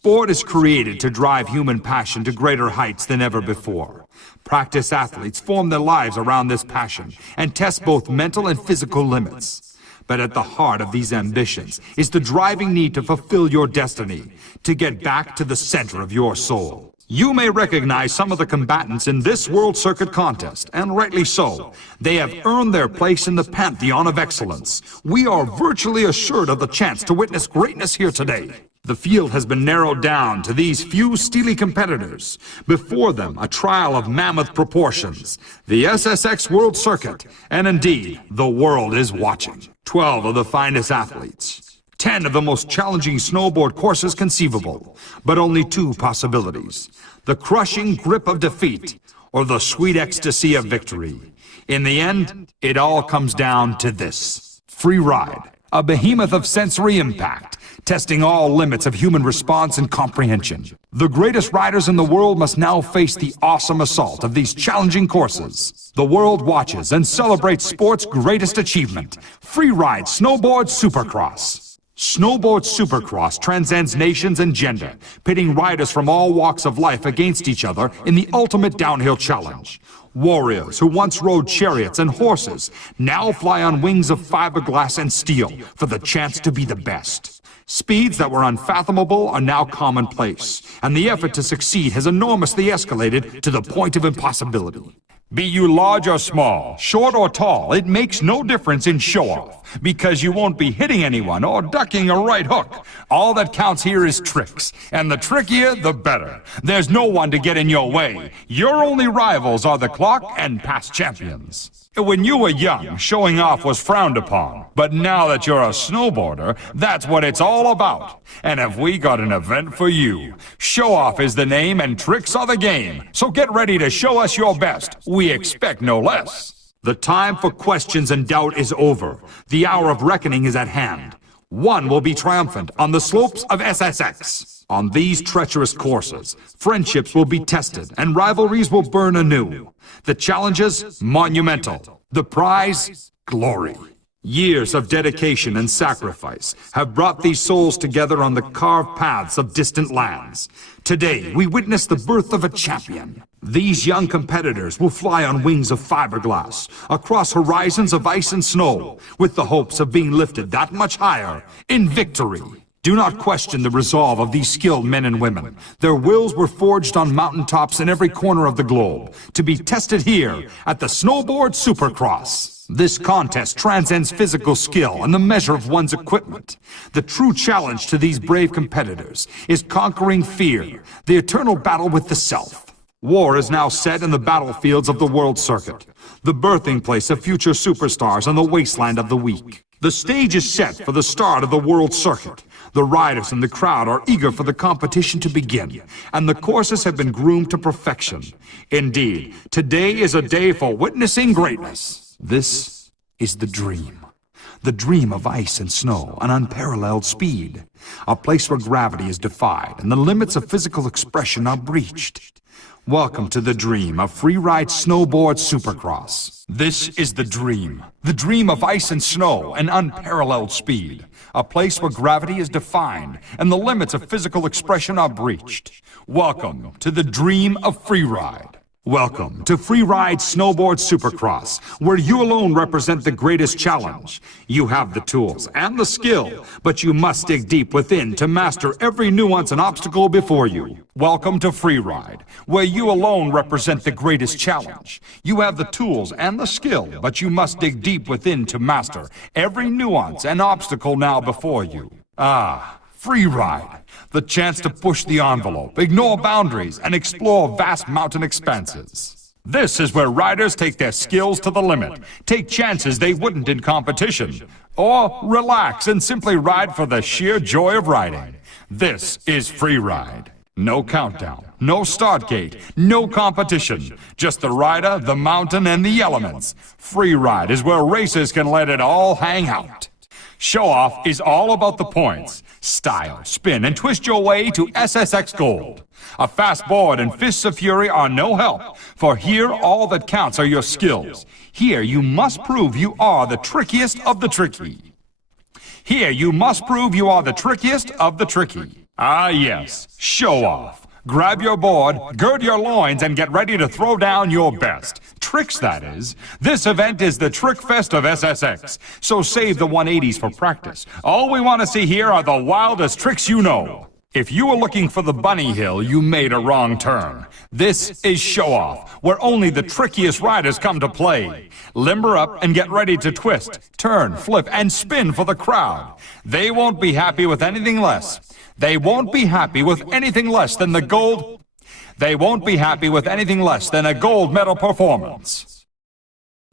Sport is created to drive human passion to greater heights than ever before. Practice athletes form their lives around this passion and test both mental and physical limits. But at the heart of these ambitions is the driving need to fulfill your destiny, to get back to the center of your soul. You may recognize some of the combatants in this World Circuit contest, and rightly so. They have earned their place in the pantheon of excellence. We are virtually assured of the chance to witness greatness here today. The field has been narrowed down to these few steely competitors. Before them, a trial of mammoth proportions, the SSX World Circuit, and indeed, the world is watching. 12 of the finest athletes, 10 of the most challenging snowboard courses conceivable, but only 2 possibilities: the crushing grip of defeat or the sweet ecstasy of victory. In the end, it all comes down to this: Free Ride, a behemoth of sensory impact, testing all limits of human response and comprehension. The greatest riders in the world must now face the awesome assault of these challenging courses. The world watches and celebrates sport's greatest achievement: Free Ride Snowboard Supercross. Snowboard Supercross transcends nations and gender, pitting riders from all walks of life against each other in the ultimate downhill challenge. Warriors who once rode chariots and horses now fly on wings of fiberglass and steel for the chance to be the best. Speeds that were unfathomable are now commonplace, and the effort to succeed has enormously escalated to the point of impossibility. Be you large or small, short or tall, it makes no difference in show-off, because you won't be hitting anyone or ducking a right hook. All that counts here is tricks, and the trickier, the better. There's no one to get in your way. Your only rivals are the clock and past champions. When you were young, showing off was frowned upon. But now that you're a snowboarder, that's what it's all about. And have we got an event for you? Show off is the name and tricks are the game. So get ready to show us your best. We expect no less. The time for questions and doubt is over. The hour of reckoning is at hand. One will be triumphant on the slopes of SSX. On these treacherous courses, friendships will be tested and rivalries will burn anew. The challenges, monumental. The prize, glory. Years of dedication and sacrifice have brought these souls together on the carved paths of distant lands. Today, we witness the birth of a champion. These young competitors will fly on wings of fiberglass, across horizons of ice and snow, with the hopes of being lifted that much higher in victory. Do not question the resolve of these skilled men and women. Their wills were forged on mountaintops in every corner of the globe, to be tested here at the Snowboard Supercross. This contest transcends physical skill and the measure of one's equipment. The true challenge to these brave competitors is conquering fear, the eternal battle with the self. War is now set in the battlefields of the World Circuit, the birthing place of future superstars and the wasteland of the weak. The stage is set for the start of the World Circuit. The riders in the crowd are eager for the competition to begin, and the courses have been groomed to perfection. Indeed, today is a day for witnessing greatness. This is the dream. The dream of ice and snow, an unparalleled speed. A place where gravity is defied and the limits of physical expression are breached. Welcome to the dream of Free Ride Snowboard Supercross. This is the dream of ice and snow and unparalleled speed. A place where gravity is defined and the limits of physical expression are breached. Welcome to the dream of Free Ride. Welcome to Free Ride Snowboard Supercross, where you alone represent the greatest challenge. You have the tools and the skill, but you must dig deep within to master every nuance and obstacle before you. Welcome to Free Ride, where you alone represent the greatest challenge. You have the tools and the skill, but you must dig deep within to master every nuance and obstacle now before you. Free Ride. The chance to push the envelope, ignore boundaries, and explore vast mountain expanses. This is where riders take their skills to the limit, take chances they wouldn't in competition, or relax and simply ride for the sheer joy of riding. This is Free Ride. No countdown, no start gate, no competition. Just the rider, the mountain, and the elements. Free Ride is where racers can let it all hang out. Show-off is all about the points. Style, spin, and twist your way to SSX Gold. A fast board and fists of fury are no help, for here all that counts are your skills. Here you must prove you are the trickiest of the tricky. Here you must prove you are the trickiest of the tricky. Ah, yes. Show off. Grab your board, gird your loins, and get ready to throw down your best. Tricks, that is. This event is the Trick Fest of SSX, so save the 180s for practice. All we want to see here are the wildest tricks you know. If you were looking for the bunny hill, you made a wrong turn. This is Show Off, where only the trickiest riders come to play. Limber up and get ready to twist, turn, flip, and spin for the crowd. They won't be happy with anything less. They won't be happy with anything less than the gold. They won't be happy with anything less than a gold medal performance.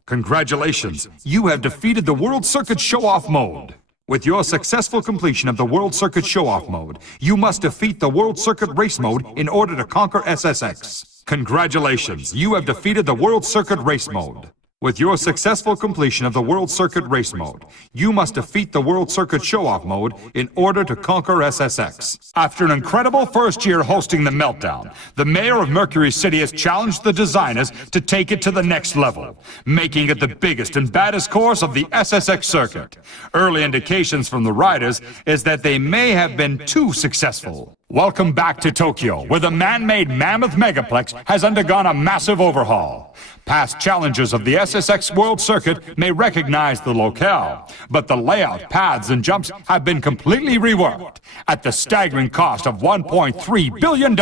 Congratulations, you have defeated the World Circuit Show-Off mode. With your successful completion of the World Circuit Show-Off mode, you must defeat the World Circuit Race mode in order to conquer SSX. Congratulations, you have defeated the World Circuit Race mode. With your successful completion of the World Circuit Race mode, you must defeat the World Circuit Show-Off mode in order to conquer SSX. After an incredible first year hosting the Meltdown, the mayor of Mercury City has challenged the designers to take it to the next level, making it the biggest and baddest course of the SSX circuit. Early indications from the riders is that they may have been too successful. Welcome back to Tokyo, where the man-made Mammoth Megaplex has undergone a massive overhaul. Past challengers of the SSX World Circuit may recognize the locale, but the layout, paths, and jumps have been completely reworked at the staggering cost of $1.3 billion.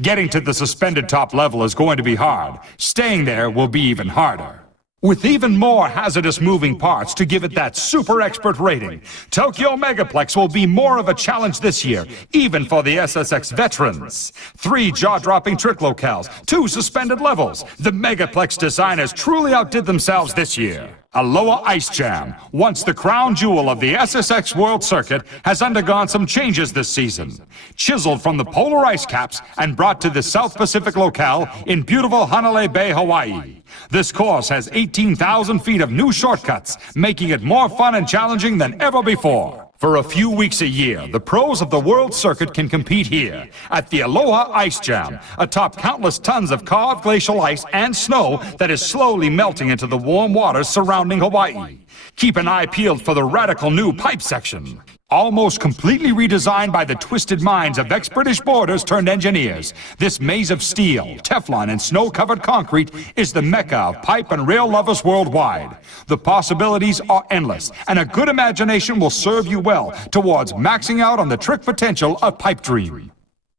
Getting to the suspended top level is going to be hard. Staying there will be even harder. With even more hazardous moving parts to give it that super expert rating, Tokyo Megaplex will be more of a challenge this year, even for the SSX veterans. 3 jaw-dropping trick locales, 2 suspended levels. The Megaplex designers truly outdid themselves this year. Aloha Ice Jam, once the crown jewel of the SSX World Circuit, has undergone some changes this season. Chiseled from the polar ice caps and brought to the South Pacific locale in beautiful Hanalei Bay, Hawaii. This course has 18,000 feet of new shortcuts, making it more fun and challenging than ever before. For a few weeks a year, the pros of the World Circuit can compete here at the Aloha Ice Jam, atop countless tons of carved glacial ice and snow that is slowly melting into the warm waters surrounding Hawaii. Keep an eye peeled for the radical new pipe section. Almost completely redesigned by the twisted minds of ex-British boarders turned engineers, this maze of steel, Teflon, and snow-covered concrete is the mecca of pipe and rail lovers worldwide. The possibilities are endless, and a good imagination will serve you well towards maxing out on the trick potential of Pipe Dream.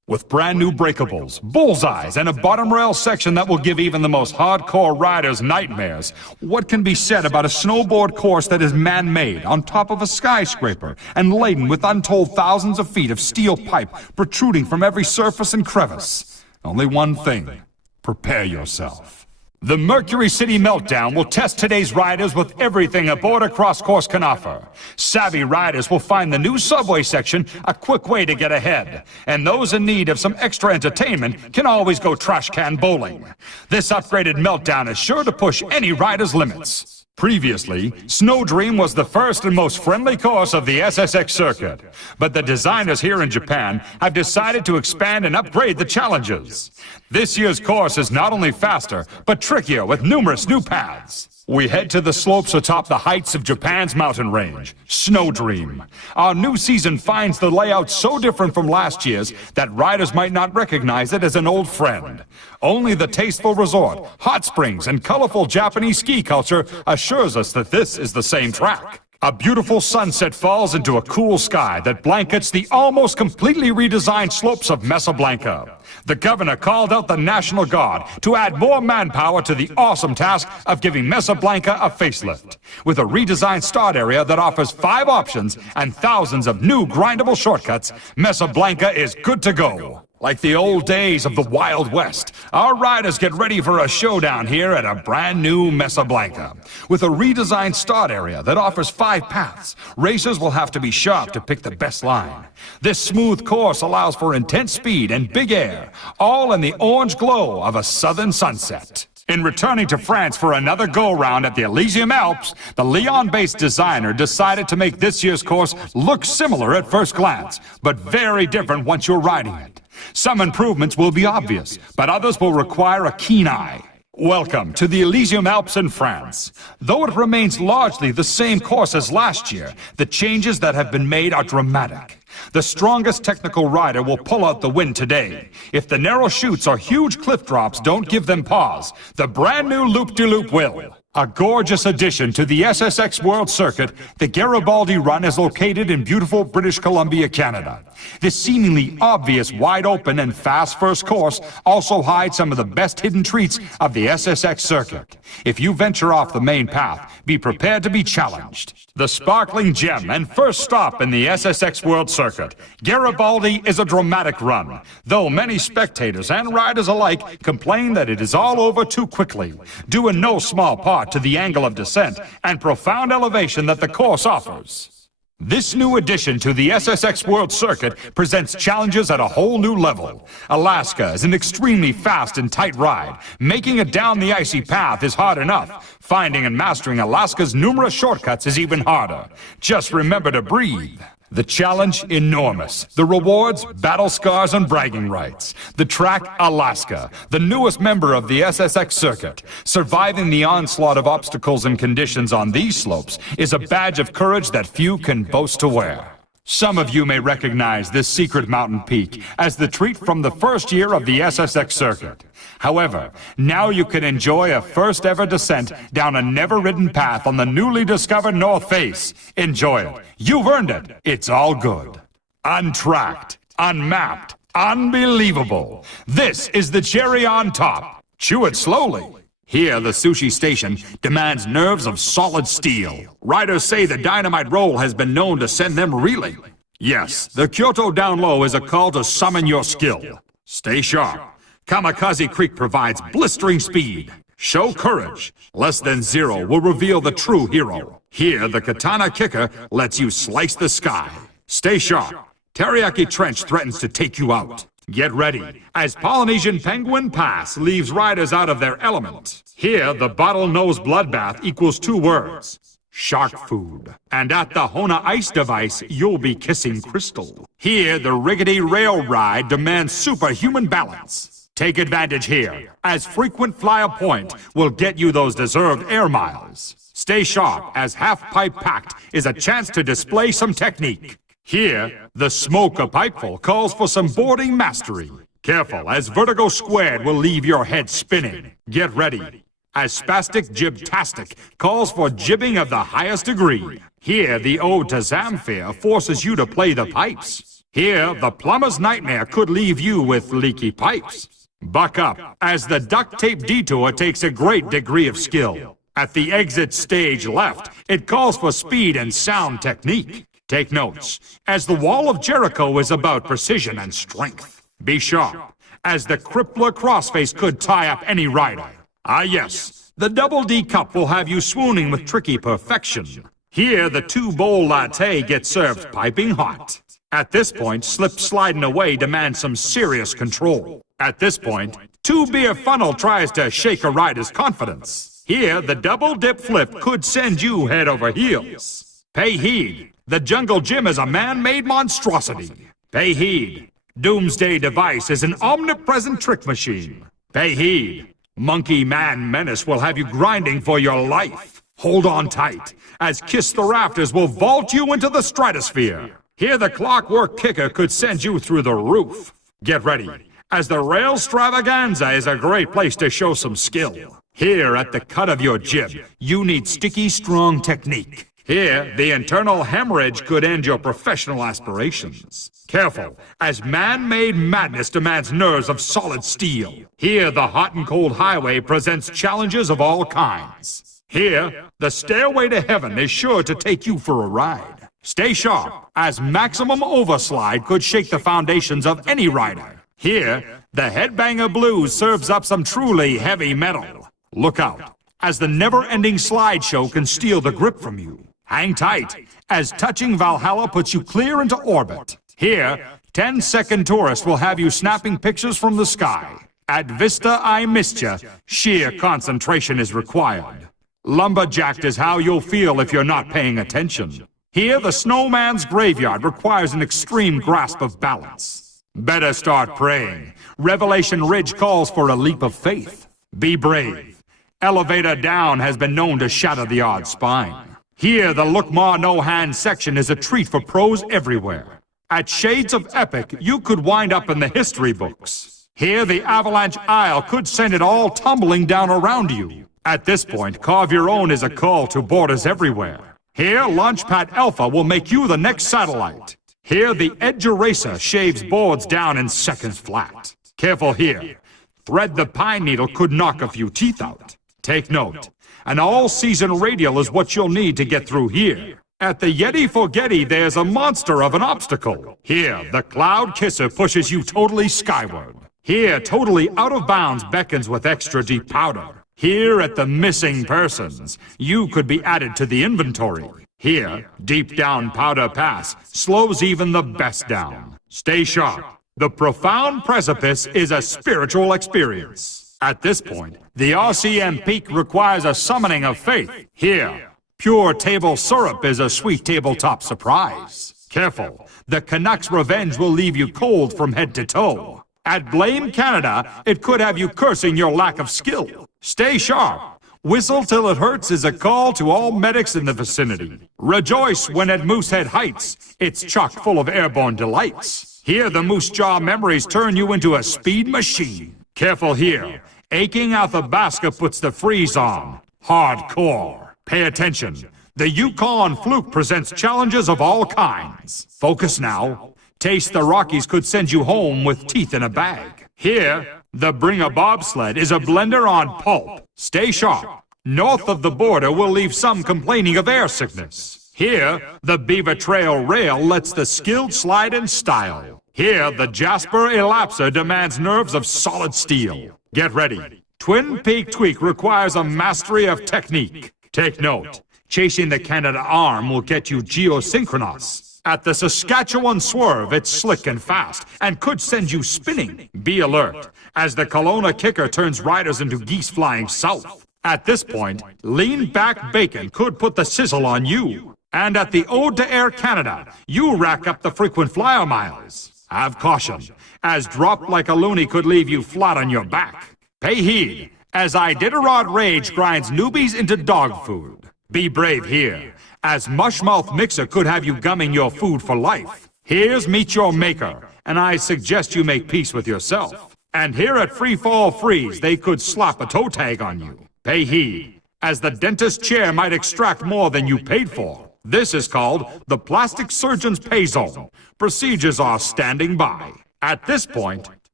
With brand new breakables, bullseyes, and a bottom rail section that will give even the most hardcore riders nightmares, what can be said about a snowboard course that is man-made on top of a skyscraper and laden with untold thousands of feet of steel pipe protruding from every surface and crevice? Only one thing: prepare yourself. The Mercury City Meltdown will test today's riders with everything a border cross course can offer. Savvy riders will find the new subway section a quick way to get ahead, and those in need of some extra entertainment can always go trash can bowling. This upgraded Meltdown is sure to push any rider's limits. Previously, Snow Dream was the first and most friendly course of the SSX circuit, but the designers here in Japan have decided to expand and upgrade the challenges. This year's course is not only faster, but trickier with numerous new paths. We head to the slopes atop the heights of Japan's mountain range, Snow Dream. Our new season finds the layout so different from last year's that riders might not recognize it as an old friend. Only the tasteful resort, hot springs, and colorful Japanese ski culture assures us that this is the same track. A beautiful sunset falls into a cool sky that blankets the almost completely redesigned slopes of Mesa Blanca. The governor called out the National Guard to add more manpower to the awesome task of giving Mesa Blanca a facelift. With a redesigned start area that offers 5 options and thousands of new grindable shortcuts, Mesa Blanca is good to go. Like the old days of the Wild West, our riders get ready for a showdown here at a brand new Mesa Blanca. With a redesigned start area that offers 5 paths, racers will have to be sharp to pick the best line. This smooth course allows for intense speed and big air, all in the orange glow of a southern sunset. In returning to France for another go-round at the Elysium Alps, the Lyon-based designer decided to make this year's course look similar at first glance, but very different once you're riding it. Some improvements will be obvious, but others will require a keen eye. Welcome to the Elysium Alps in France. Though it remains largely the same course as last year, the changes that have been made are dramatic. The strongest technical rider will pull out the win today. If the narrow chutes or huge cliff drops don't give them pause, the brand new Loop-de-Loop will. A gorgeous addition to the SSX World Circuit, the Garibaldi Run is located in beautiful British Columbia, Canada. This seemingly obvious wide-open and fast first course also hides some of the best hidden treats of the SSX circuit. If you venture off the main path, be prepared to be challenged. The sparkling gem and first stop in the SSX World Circuit, Garibaldi is a dramatic run, though many spectators and riders alike complain that it is all over too quickly, due in no small part to the angle of descent and profound elevation that the course offers. This new addition to the SSX World Circuit presents challenges at a whole new level. Alaska is an extremely fast and tight ride. Making it down the icy path is hard enough. Finding and mastering Alaska's numerous shortcuts is even harder. Just remember to breathe. The challenge, enormous. The rewards, battle scars and bragging rights. The track, Alaska, the newest member of the SSX circuit. Surviving the onslaught of obstacles and conditions on these slopes is a badge of courage that few can boast to wear. Some of you may recognize this secret mountain peak as the treat from the first year of the SSX circuit. However, now you can enjoy a first-ever descent down a never-ridden path on the newly discovered North Face. Enjoy it. You've earned it. It's all good. Untracked, unmapped, unbelievable. This is the cherry on top. Chew it slowly. Here, the sushi station demands nerves of solid steel. Riders say the dynamite roll has been known to send them reeling. Yes, the Kyoto Down Low is a call to summon your skill. Stay sharp. Kamikaze Creek provides blistering speed. Show courage. Less than zero will reveal the true hero. Here, the Katana Kicker lets you slice the sky. Stay sharp. Teriyaki Trench threatens to take you out. Get ready, as Polynesian Penguin Pass leaves riders out of their element. Here, the bottlenose bloodbath equals 2 words. Shark food. And at the Hona Ice device, you'll be kissing crystal. Here, the rickety rail ride demands superhuman balance. Take advantage here, as frequent flyer point will get you those deserved air miles. Stay sharp, as half-pipe packed is a chance to display some technique. Here, the Smoke a Pipeful calls for some boarding mastery. Careful, as Vertigo Squared will leave your head spinning. Get ready, as Spastic Jibtastic calls for jibbing of the highest degree. Here, the Ode to Zamfir forces you to play the pipes. Here, the Plumber's Nightmare could leave you with leaky pipes. Buck up, as the Duct Tape Detour takes a great degree of skill. At the exit stage left, it calls for speed and sound technique. Take notes, as the Wall of Jericho is about precision and strength. Be sharp, as the Crippler Crossface could tie up any rider. Ah yes, the Double D Cup will have you swooning with tricky perfection. Here, the 2-bowl latte gets served piping hot. At this point, slip sliding away demands some serious control. At this point, 2-beer funnel tries to shake a rider's confidence. Here, the double dip flip could send you head over heels. Pay heed. The Jungle Gym is a man-made monstrosity. Pay heed. Doomsday Device is an omnipresent trick machine. Pay heed. Monkey Man Menace will have you grinding for your life. Hold on tight, as Kiss the Rafters will vault you into the stratosphere. Here, the Clockwork Kicker could send you through the roof. Get ready, as the Rail Stravaganza is a great place to show some skill. Here, at the cut of your jib, you need sticky, strong technique. Here, the internal hemorrhage could end your professional aspirations. Careful, as man-made madness demands nerves of solid steel. Here, the hot and cold highway presents challenges of all kinds. Here, the stairway to heaven is sure to take you for a ride. Stay sharp, as maximum overslide could shake the foundations of any rider. Here, the Headbanger Blues serves up some truly heavy metal. Look out, as the never-ending slideshow can steal the grip from you. Hang tight, as touching Valhalla puts you clear into orbit. Here, 10-second Tourist will have you snapping pictures from the sky. At Vista I Missed Ya, sheer concentration is required. Lumberjacked is how you'll feel if you're not paying attention. Here, the Snowman's Graveyard requires an extreme grasp of balance. Better start praying. Revelation Ridge calls for a leap of faith. Be brave. Elevator down has been known to shatter the odd spine. Here, the Look Ma No Hand section is a treat for pros everywhere. At Shades of Epic, you could wind up in the history books. Here, the Avalanche Isle could send it all tumbling down around you. At this point, carve your own is a call to borders everywhere. Here, Launchpad Alpha will make you the next satellite. Here, the Edge Eraser shaves boards down in seconds flat. Careful here. Thread the Pine Needle could knock a few teeth out. Take note. An all-season radial is what you'll need to get through here. At the Yeti Forgetty, there's a monster of an obstacle. Here, the Cloud Kisser pushes you totally skyward. Here, totally out of bounds beckons with extra deep powder. Here, at the Missing Persons, you could be added to the inventory. Here, deep down Powder Pass slows even the best down. Stay sharp. The Profound Precipice is a spiritual experience. At this point, the RCM Peak requires a summoning of faith. Here, Pure Table Syrup is a sweet tabletop surprise. Careful, the Canucks Revenge will leave you cold from head to toe. At Blame Canada, it could have you cursing your lack of skill. Stay sharp. Whistle till it hurts is a call to all medics in the vicinity. Rejoice when at Moosehead Heights, it's chock full of airborne delights. Here, the Moose Jaw memories turn you into a speed machine. Careful here. Aching Athabasca puts the freeze on. Hardcore. Pay attention. The Yukon Fluke presents challenges of all kinds. Focus now. Taste the Rockies could send you home with teeth in a bag. Here, the Bring a Bobsled is a blender on pulp. Stay sharp. North of the border will leave some complaining of air sickness. Here, the Beaver Trail Rail lets the skilled slide in style. Here, the Jasper Elapser demands nerves of solid steel. Get ready. Twin Peak Tweak requires a mastery of technique. Take note. Chasing the Canada Arm will get you geosynchronous. At the Saskatchewan Swerve, it's slick and fast, and could send you spinning. Be alert, as the Kelowna Kicker turns riders into geese flying south. At this point, lean back bacon could put the sizzle on you. And at the Ode to Air Canada, you rack up the frequent flyer miles. Have caution, as Drop Like a Loony could leave you flat on your back. Pay heed, as Iditarod Rage grinds newbies into dog food. Be brave here, as Mushmouth Mixer could have you gumming your food for life. Here's Meet Your Maker, and I suggest you make peace with yourself. And here at Free Fall Freeze, they could slap a toe tag on you. Pay heed, as the dentist chair might extract more than you paid for. This is called the Plastic Surgeon's Pay Zone. Procedures are standing by. At this point,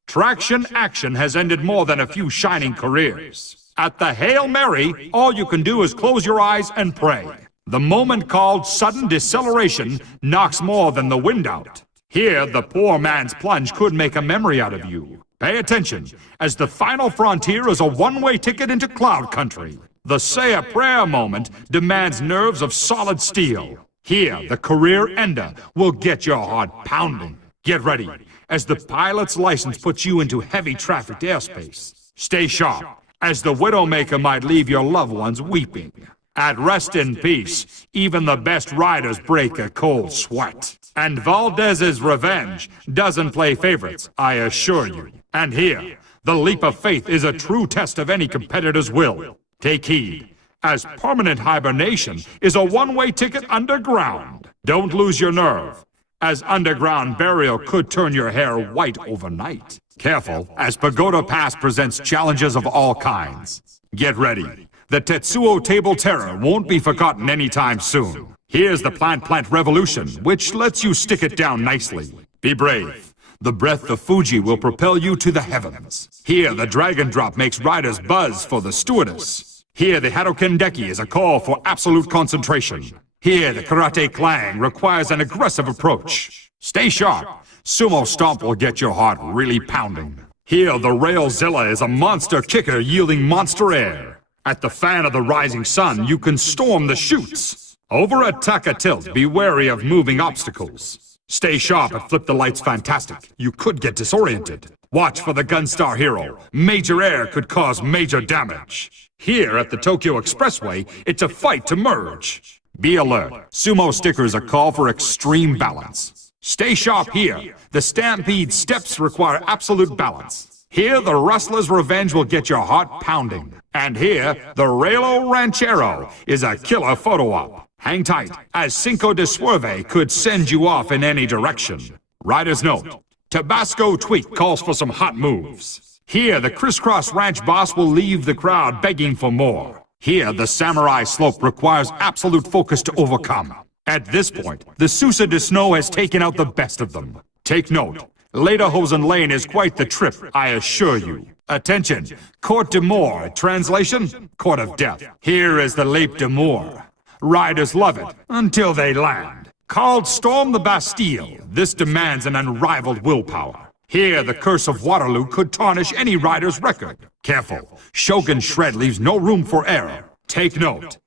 Traction Action has ended more than a few shining careers. At the Hail Mary, all you can do is close your eyes and pray. The moment called sudden deceleration knocks more than the wind out. Here, the poor man's plunge could make a memory out of you. Pay attention, as the final frontier is a one-way ticket into cloud country. The Say a Prayer moment demands nerves of solid steel. Here, the career ender will get your heart pounding. Get ready, as the pilot's license puts you into heavy trafficked airspace. Stay sharp, as the Widowmaker might leave your loved ones weeping. At Rest in Peace, even the best riders break a cold sweat. And Valdez's Revenge doesn't play favorites, I assure you. And here, the Leap of Faith is a true test of any competitor's will. Take heed, as Permanent Hibernation is a one-way ticket underground. Don't lose your nerve, as Underground Burial could turn your hair white overnight. Careful, as Pagoda Pass presents challenges of all kinds. Get ready. The Tetsuo Table Terror won't be forgotten anytime soon. Here's the Plant Revolution, which lets you stick it down nicely. Be brave. The Breath of Fuji will propel you to the heavens. Here, the Dragon Drop makes riders buzz for the stewardess. Here, the Hadoken Deki is a call for absolute concentration. Here, the Karate Clang requires an aggressive approach. Stay sharp. Sumo Stomp will get your heart really pounding. Here, the Railzilla is a monster kicker yielding monster air. At the Fan of the Rising Sun, you can storm the chutes. Over at Taka Tilt, be wary of moving obstacles. Stay sharp at Flip the Lights Fantastic. You could get disoriented. Watch for the Gunstar Hero. Major air could cause major damage. Here at the Tokyo Expressway, it's a fight to merge. Be alert. Sumo stickers are call for extreme balance. Stay sharp here. The Stampede steps require absolute balance. Here, the Rustler's Revenge will get your heart pounding. And here, the Relo Ranchero is a killer photo op. Hang tight, as Cinco de Suerve could send you off in any direction. Rider's note, Tabasco Tweak calls for some hot moves. Here, the Crisscross Ranch boss will leave the crowd begging for more. Here, the Samurai Slope requires absolute focus to overcome. At this point, the Sousa de Snow has taken out the best of them. Take note, Lederhosen Lane is quite the trip, I assure you. Attention, Court de Mort, translation, Court of Death. Here is the Leap de Mort. Riders love it, until they land. Called Storm the Bastille, this demands an unrivaled willpower. Here, the Curse of Waterloo could tarnish any rider's record. Careful, Shogun Shred leaves no room for error. Take note.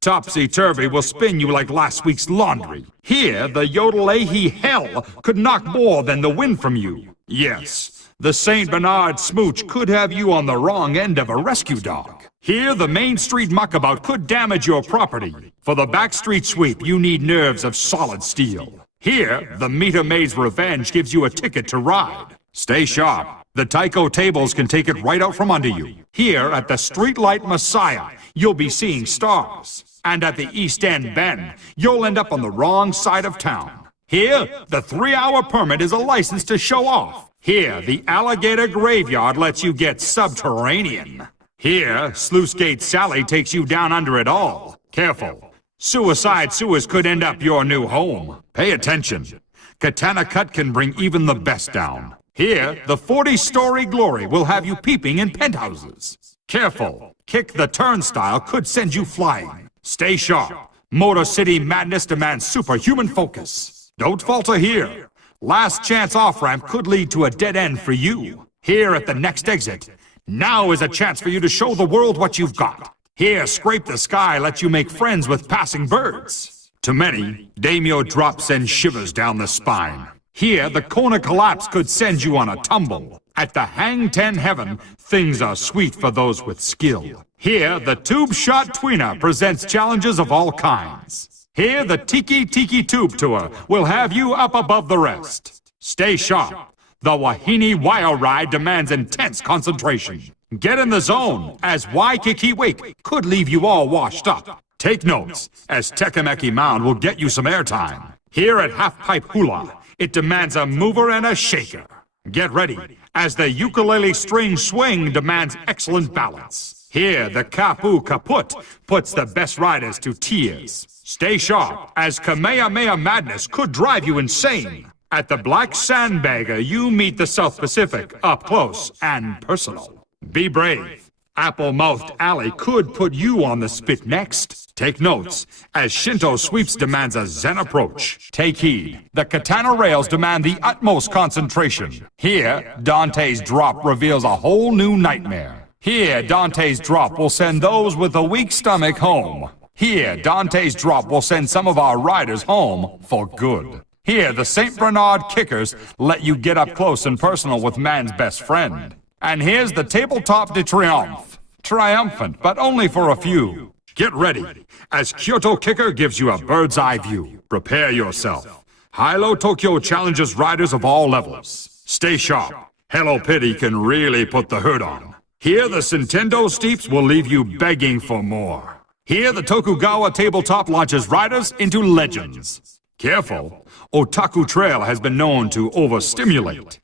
Topsy-turvy will spin you like last week's laundry. Here, the Yodel-Ahi Hell could knock more than the wind from you. Yes, the St. Bernard Smooch could have you on the wrong end of a rescue dog. Here, the Main Street Muckabout could damage your property. For the backstreet sweep, you need nerves of solid steel. Here, the Meter Maid's Revenge gives you a ticket to ride. Stay sharp. The Tycho tables can take it right out from under you. Here, at the Streetlight Messiah, you'll be seeing stars. And at the East End Bend, you'll end up on the wrong side of town. Here, the 3-hour permit is a license to show off. Here, the Alligator Graveyard lets you get subterranean. Here, Sluicegate Sally takes you down under it all. Careful. Suicide Sewers could end up your new home. Pay attention. Katana Cut can bring even the best down. Here, the 40-story glory will have you peeping in penthouses. Careful. Kick the Turnstile could send you flying. Stay sharp. Motor City Madness demands superhuman focus. Don't falter here. Last chance off-ramp could lead to a dead end for you. Here at the next exit, now is a chance for you to show the world what you've got. Here, Scrape the Sky lets you make friends with passing birds. To many, Daimyo Drop sends shivers down the spine. Here, the Kona Collapse could send you on a tumble. At the Hang Ten Heaven, things are sweet for those with skill. Here, the Tube Shot Tweener presents challenges of all kinds. Here, the Tiki Tiki Tube Tour will have you up above the rest. Stay sharp. The Wahine Wire Ride demands intense concentration. Get in the zone, as Waikiki Wake could leave you all washed up. Take notes, as Tekemeki Mound will get you some airtime. Here at Half Pipe Hula, it demands a mover and a shaker. Get ready, as the Ukulele String Swing demands excellent balance. Here, the Kapu Kaput puts the best riders to tears. Stay sharp, as Kamehameha Madness could drive you insane. At the Black Sandbagger, you meet the South Pacific up close and personal. Be brave. Apple-mouthed Alley could put you on the spit next. Take notes, as Shinto Sweeps demands a zen approach. Take heed. The Katana rails demand the utmost concentration. Here, Dante's Drop reveals a whole new nightmare. Here, Dante's Drop will send those with a weak stomach home. Here, Dante's Drop will send some of our riders home for good. Here, the St. Bernard Kickers let you get up close and personal with man's best friend. And here's the Tabletop de Triomphe. Triumphant, but only for a few. Get ready, as Kyoto Kicker gives you a bird's eye view. Prepare yourself. Hilo Tokyo challenges riders of all levels. Stay sharp. Hello Pity can really put the hood on. Here, the Nintendo Steeps will leave you begging for more. Here, the Tokugawa Tabletop launches riders into legends. Careful, Otaku Trail has been known to overstimulate.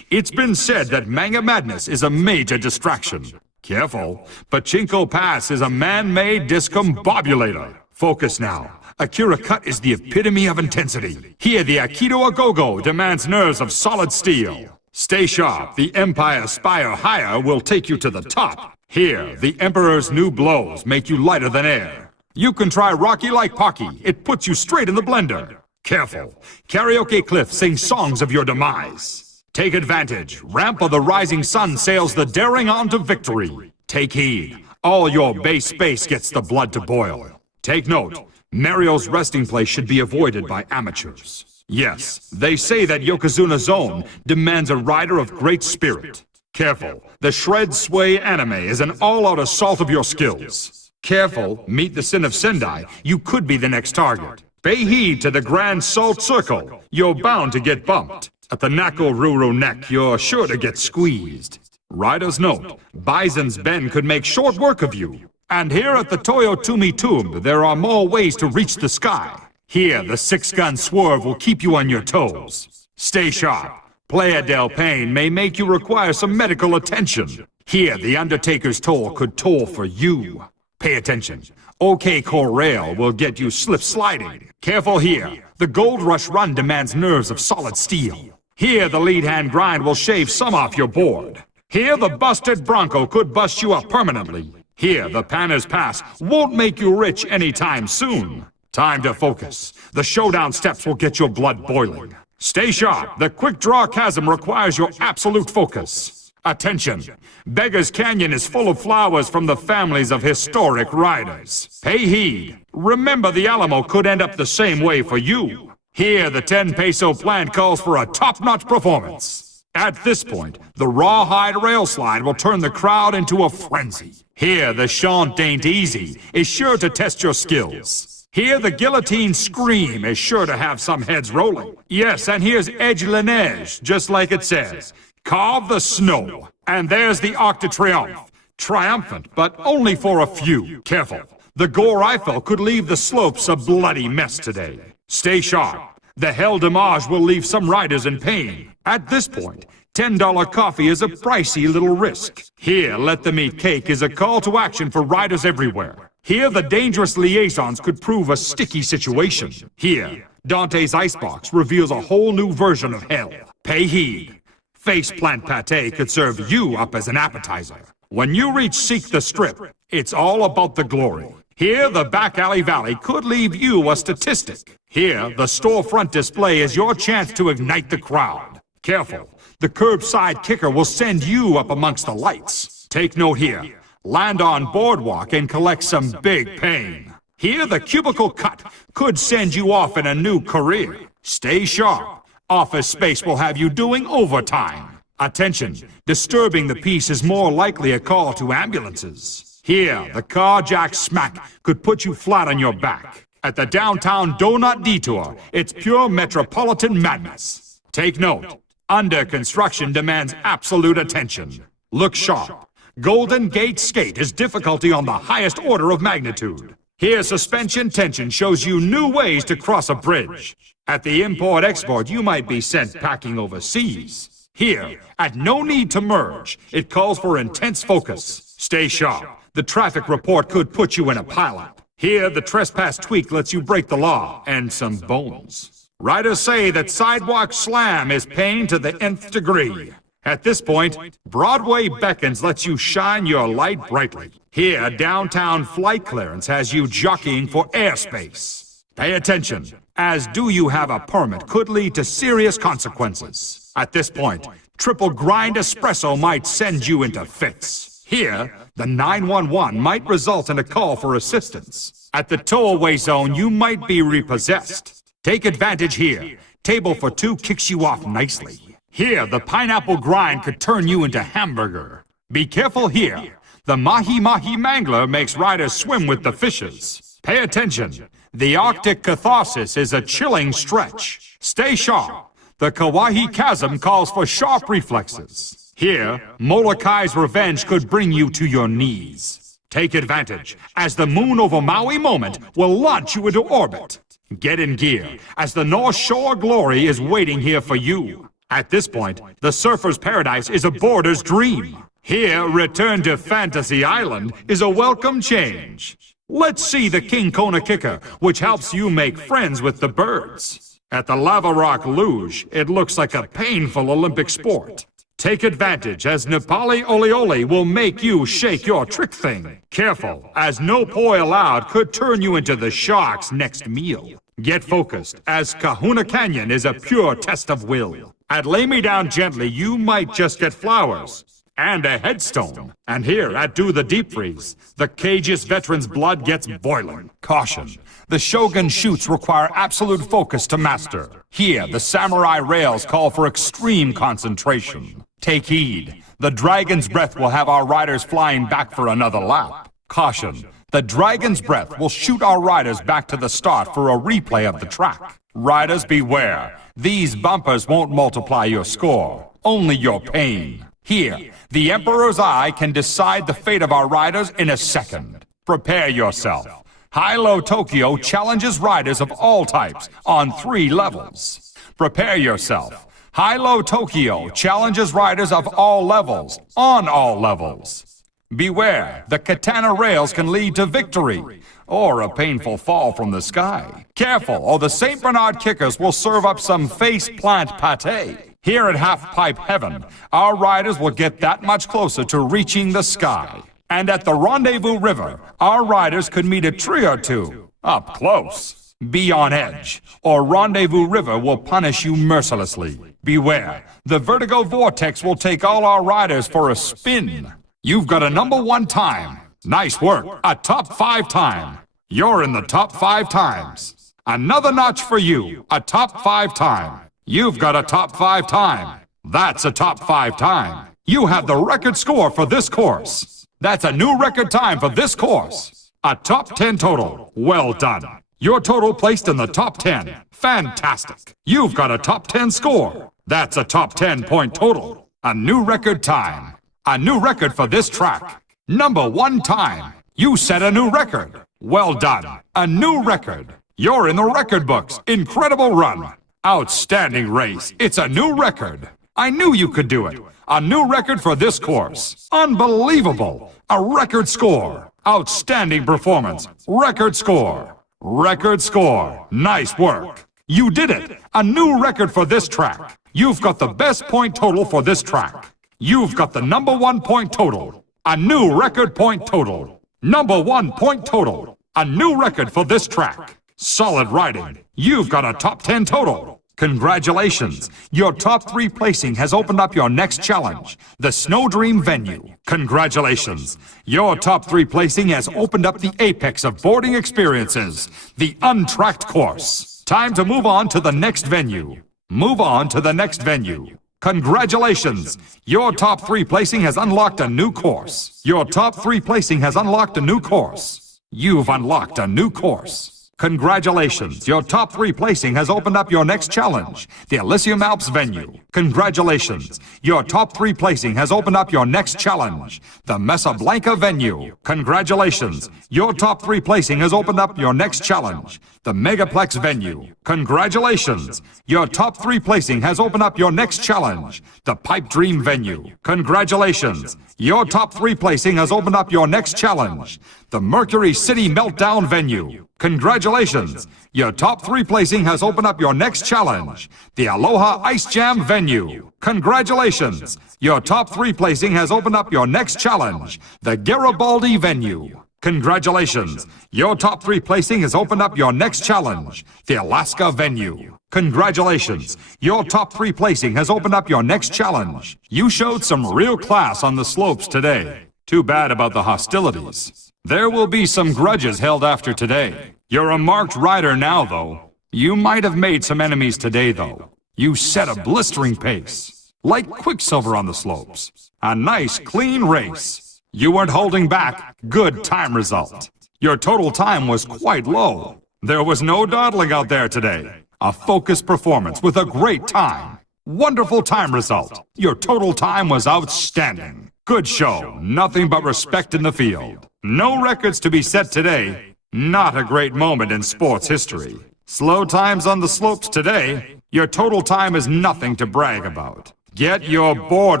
It's been said that Manga Madness is a major distraction. Careful, Pachinko Pass is a man-made discombobulator. Focus now. Akira Cut is the epitome of intensity. Here, the Aikido Agogo demands nerves of solid steel. Stay sharp. The Empire Spire Higher will take you to the top. Here, the Emperor's new blows make you lighter than air. You can try Rocky Like Pocky. It puts you straight in the blender. Careful. Karaoke Cliff sings songs of your demise. Take advantage. Ramp of the Rising Sun sails the daring on to victory. Take heed. All your base space gets the blood to boil. Take note. Mario's resting place should be avoided by amateurs. Yes, they say that Yokozuna Zone demands a rider of great spirit. Careful. The Shred Sway Anime is an all-out assault of your skills. Careful. Meet the Sin of Sendai. You could be the next target. Pay heed to the Grand Salt Circle. You're bound to get bumped. At the Nako Ruru Neck, you're sure to get squeezed. Riders note, Bison's Bend could make short work of you. And here at the Toyotomi Tomb, there are more ways to reach the sky. Here, the six-gun swerve will keep you on your toes. Stay sharp. Playa del Pain may make you require some medical attention. Here, the Undertaker's toll could toll for you. Pay attention. OK Corral will get you slip-sliding. Careful here. The Gold Rush Run demands nerves of solid steel. Here, the lead-hand grind will shave some off your board. Here, the Busted Bronco could bust you up permanently. Here, the Panner's Pass won't make you rich anytime soon. Time to focus. The showdown steps will get your blood boiling. Stay sharp. The Quick Draw Chasm requires your absolute focus. Attention. Beggar's Canyon is full of flowers from the families of historic riders. Pay heed. Remember, the Alamo could end up the same way for you. Here, the 10-peso plant calls for a top-notch performance. At this point, the Rawhide Rail Slide will turn the crowd into a frenzy. Here, the Shan't Ain't Easy is sure to test your skills. Here, the Guillotine Scream is sure to have some heads rolling. Yes, and here's Edge La Neige, just like it says. Carve the snow. And there's the Arc de Triomphe. Triumphant, but only for a few. Careful. The Gore Eiffel could leave the slopes a bloody mess today. Stay sharp. The Hell Damage will leave some riders in pain. At this point, $10 coffee is a pricey little risk. Here, Let Them Eat Cake is a call to action for riders everywhere. Here, the Dangerous Liaisons could prove a sticky situation. Here, Dante's Icebox reveals a whole new version of hell. Pay heed. Faceplant Pate could serve you up as an appetizer. When you reach Seek the Strip, it's all about the glory. Here, the Back Alley Valley could leave you a statistic. Here, the storefront display is your chance to ignite the crowd. Careful. The Curbside Kicker will send you up amongst the lights. Take note here. Land on Boardwalk and collect some big pain. Here, the Cubicle Cut could send you off in a new career. Stay sharp. Office Space will have you doing overtime. Attention. Disturbing the peace is more likely a call to ambulances. Here, the Carjack Smack could put you flat on your back. At the Downtown Donut Detour, it's pure metropolitan madness. Take note. Under construction demands absolute attention. Look sharp. Golden Gate Skate is difficulty on the highest order of magnitude. Here, suspension tension shows you new ways to cross a bridge. At the Import-Export, you might be sent packing overseas. Here, at No Need to Merge, it calls for intense focus. Stay sharp. The traffic report could put you in a pileup. Here, the Trespass Tweak lets you break the law, and some bones. Riders say that Sidewalk Slam is pain to the nth degree. At this point, Broadway Beckons lets you shine your light brightly. Here, Downtown Flight Clearance has you jockeying for airspace. Pay attention, as Do You Have a Permit could lead to serious consequences. At this point, Triple Grind Espresso might send you into fits. Here, the 911 might result in a call for assistance. At the tollway zone, you might be repossessed. Take advantage here. Table for two kicks you off nicely. Here, the Pineapple Grind could turn you into hamburger. Be careful here. The Mahi Mahi Mangler makes riders swim with the fishes. Pay attention. The Arctic Catharsis is a chilling stretch. Stay sharp. The Kauai Chasm calls for sharp reflexes. Here, Molokai Revenge could bring you to your knees. Take advantage, as the Moon over Maui moment will launch you into orbit. Get in gear, as the North Shore Glory is waiting here for you. At this point, the Surfer's Paradise is a boarder's dream. Here, Return to Fantasy Island is a welcome change. Let's see the King Kona Kicker, which helps you make friends with the birds. At the Lava Rock Luge, it looks like a painful Olympic sport. Take advantage, as Nepali Olioli will make you shake your trick thing. Careful, as No Poi Allowed could turn you into the shark's next meal. Get focused, as Kahuna Canyon is a pure test of will. At Lay Me Down Gently, you might just get flowers. And a headstone. And here, at Do the Deep Freeze, the Cage's veteran's blood gets boiling. Caution. The Shogun Chutes require absolute focus to master. Here, the Samurai Rails call for extreme concentration. Take heed. The Dragon's Breath will have our riders flying back for another lap. Caution. The Dragon's Breath will shoot our riders back to the start for a replay of the track. Riders beware. These bumpers won't multiply your score, only your pain. Here, the Emperor's eye can decide the fate of our riders in a second. Prepare yourself. High-Low Tokyo challenges riders of all types on 3 levels. Prepare yourself. High-Low Tokyo challenges riders of all levels on all levels. Beware, the katana rails can lead to victory or a painful fall from the sky. Careful, or the St. Bernard kickers will serve up some face plant pate. Here at Half Pipe Heaven, our riders will get that much closer to reaching the sky. And at the Rendezvous River, our riders could meet a tree or two, up close. Be on edge, or Rendezvous River will punish you mercilessly. Beware, the Vertigo Vortex will take all our riders for a spin. You've got a #1 time. Nice work, a top 5 time. You're in the top 5 times. Another notch for you, a top 5 time. You've got a top 5 time. That's a top 5 time. You have the record score for this course. That's a new record time for this course. A top 10 total. Well done. Your total placed in the top 10. Fantastic. You've got a top 10 score. That's a top 10 point total. A new record time. A new record for this track. #1 time. You set a new record. Well done. A new record. You're in the record books. Incredible run. Outstanding race. It's a new record. I knew you could do it. A new record for this course. Unbelievable. A record score. Outstanding performance. Record score. Record score. Nice work. You did it. A new record for this track. You've got the best point total for this track. You've got the #1 point total. A new record point total. #1 point total. A new record for this track. Solid riding. You've got a top 10 total. Congratulations. Your top 3 placing has opened up your next challenge, the Snow Dream venue. Congratulations. Your top 3 placing has opened up the apex of boarding experiences, the untracked course. Time to move on to the next venue. Move on to the next venue. Congratulations. Your top 3 placing has unlocked a new course. Your top 3 placing has unlocked a new course. You've unlocked a new course. Congratulations, your top 3 placing has opened up your next challenge, the Elysium Alps venue. Congratulations, your top 3 placing has opened up your next challenge, the Mesa Blanca venue. Congratulations, your top 3 placing has opened up your next challenge, the Megaplex venue. Congratulations, your top 3 placing has opened up your next challenge, the Pipe Dream venue. Congratulations, your top 3 placing has opened up your next challenge, the Mercury City Meltdown venue. Congratulations! Your top 3 placing has opened up your next challenge, the Aloha Ice Jam venue. Congratulations! Your top 3 placing has opened up your next challenge, the Garibaldi venue. Congratulations! Your top 3 placing has opened up your next challenge, the Alaska venue. Congratulations! Your top 3 placing has opened up your next challenge. You showed some real class on the slopes today. Too bad about the hostilities. There will be some grudges held after today. You're a marked rider now, though. You might have made some enemies today, though. You set a blistering pace, like Quicksilver on the slopes. A nice, clean race. You weren't holding back. Good time result. Your total time was quite low. There was no dawdling out there today. A focused performance with a great time. Wonderful time result. Your total time was outstanding. Good show. Nothing but respect in the field. No records to be set today. Not a great moment in sports history. Slow times on the slopes today. Your total time is nothing to brag about. Get your board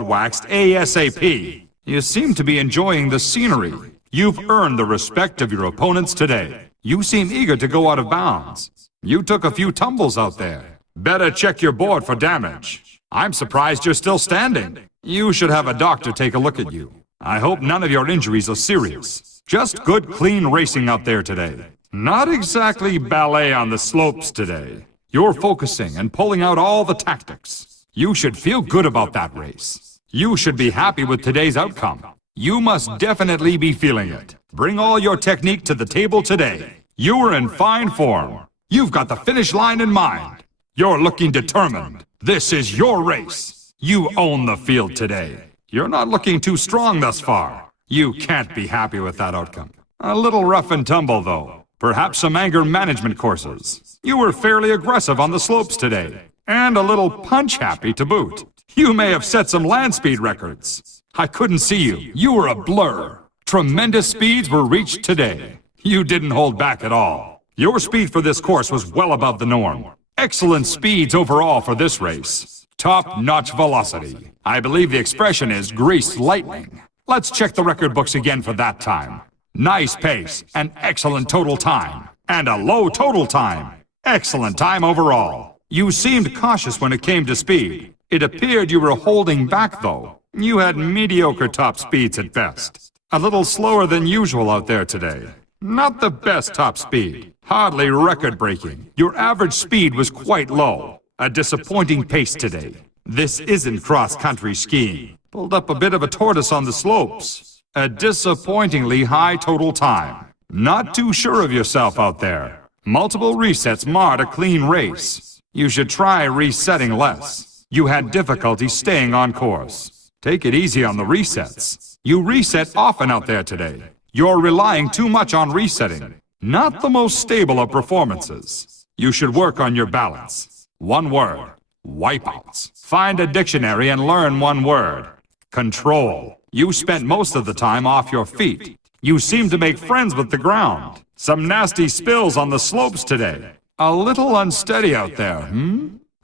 waxed ASAP. You seem to be enjoying the scenery. You've earned the respect of your opponents today. You seem eager to go out of bounds. You took a few tumbles out there. Better check your board for damage. I'm surprised you're still standing. You should have a doctor take a look at you. I hope none of your injuries are serious. Just good, clean racing out there today. Not exactly ballet on the slopes today. You're focusing and pulling out all the tactics. You should feel good about that race. You should be happy with today's outcome. You must definitely be feeling it. Bring all your technique to the table today. You are in fine form. You've got the finish line in mind. You're looking determined. This is your race. You own the field today. You're not looking too strong thus far. You can't be happy with that outcome. A little rough and tumble, though. Perhaps some anger management courses. You were fairly aggressive on the slopes today. And a little punch-happy to boot. You may have set some land speed records. I couldn't see you. You were a blur. Tremendous speeds were reached today. You didn't hold back at all. Your speed for this course was well above the norm. Excellent speeds overall for this race. Top-notch velocity. I believe the expression is greased lightning. Let's check the record books again for that time. Nice pace, an excellent total time, and a low total time. Excellent time overall. You seemed cautious when it came to speed. It appeared you were holding back, though. You had mediocre top speeds at best. A little slower than usual out there today. Not the best top speed. Hardly record-breaking. Your average speed was quite low. A disappointing pace today. This isn't cross-country skiing. Pulled up a bit of a tortoise on the slopes. A disappointingly high total time. Not too sure of yourself out there. Multiple resets marred a clean race. You should try resetting less. You had difficulty staying on course. Take it easy on the resets. You reset often out there today. You're relying too much on resetting. Not the most stable of performances. You should work on your balance. One word. Wipeouts. Find a dictionary and learn one word. Control. You spent most of the time off your feet. You seem to make friends with the ground. Some nasty spills on the slopes today. A little unsteady out there,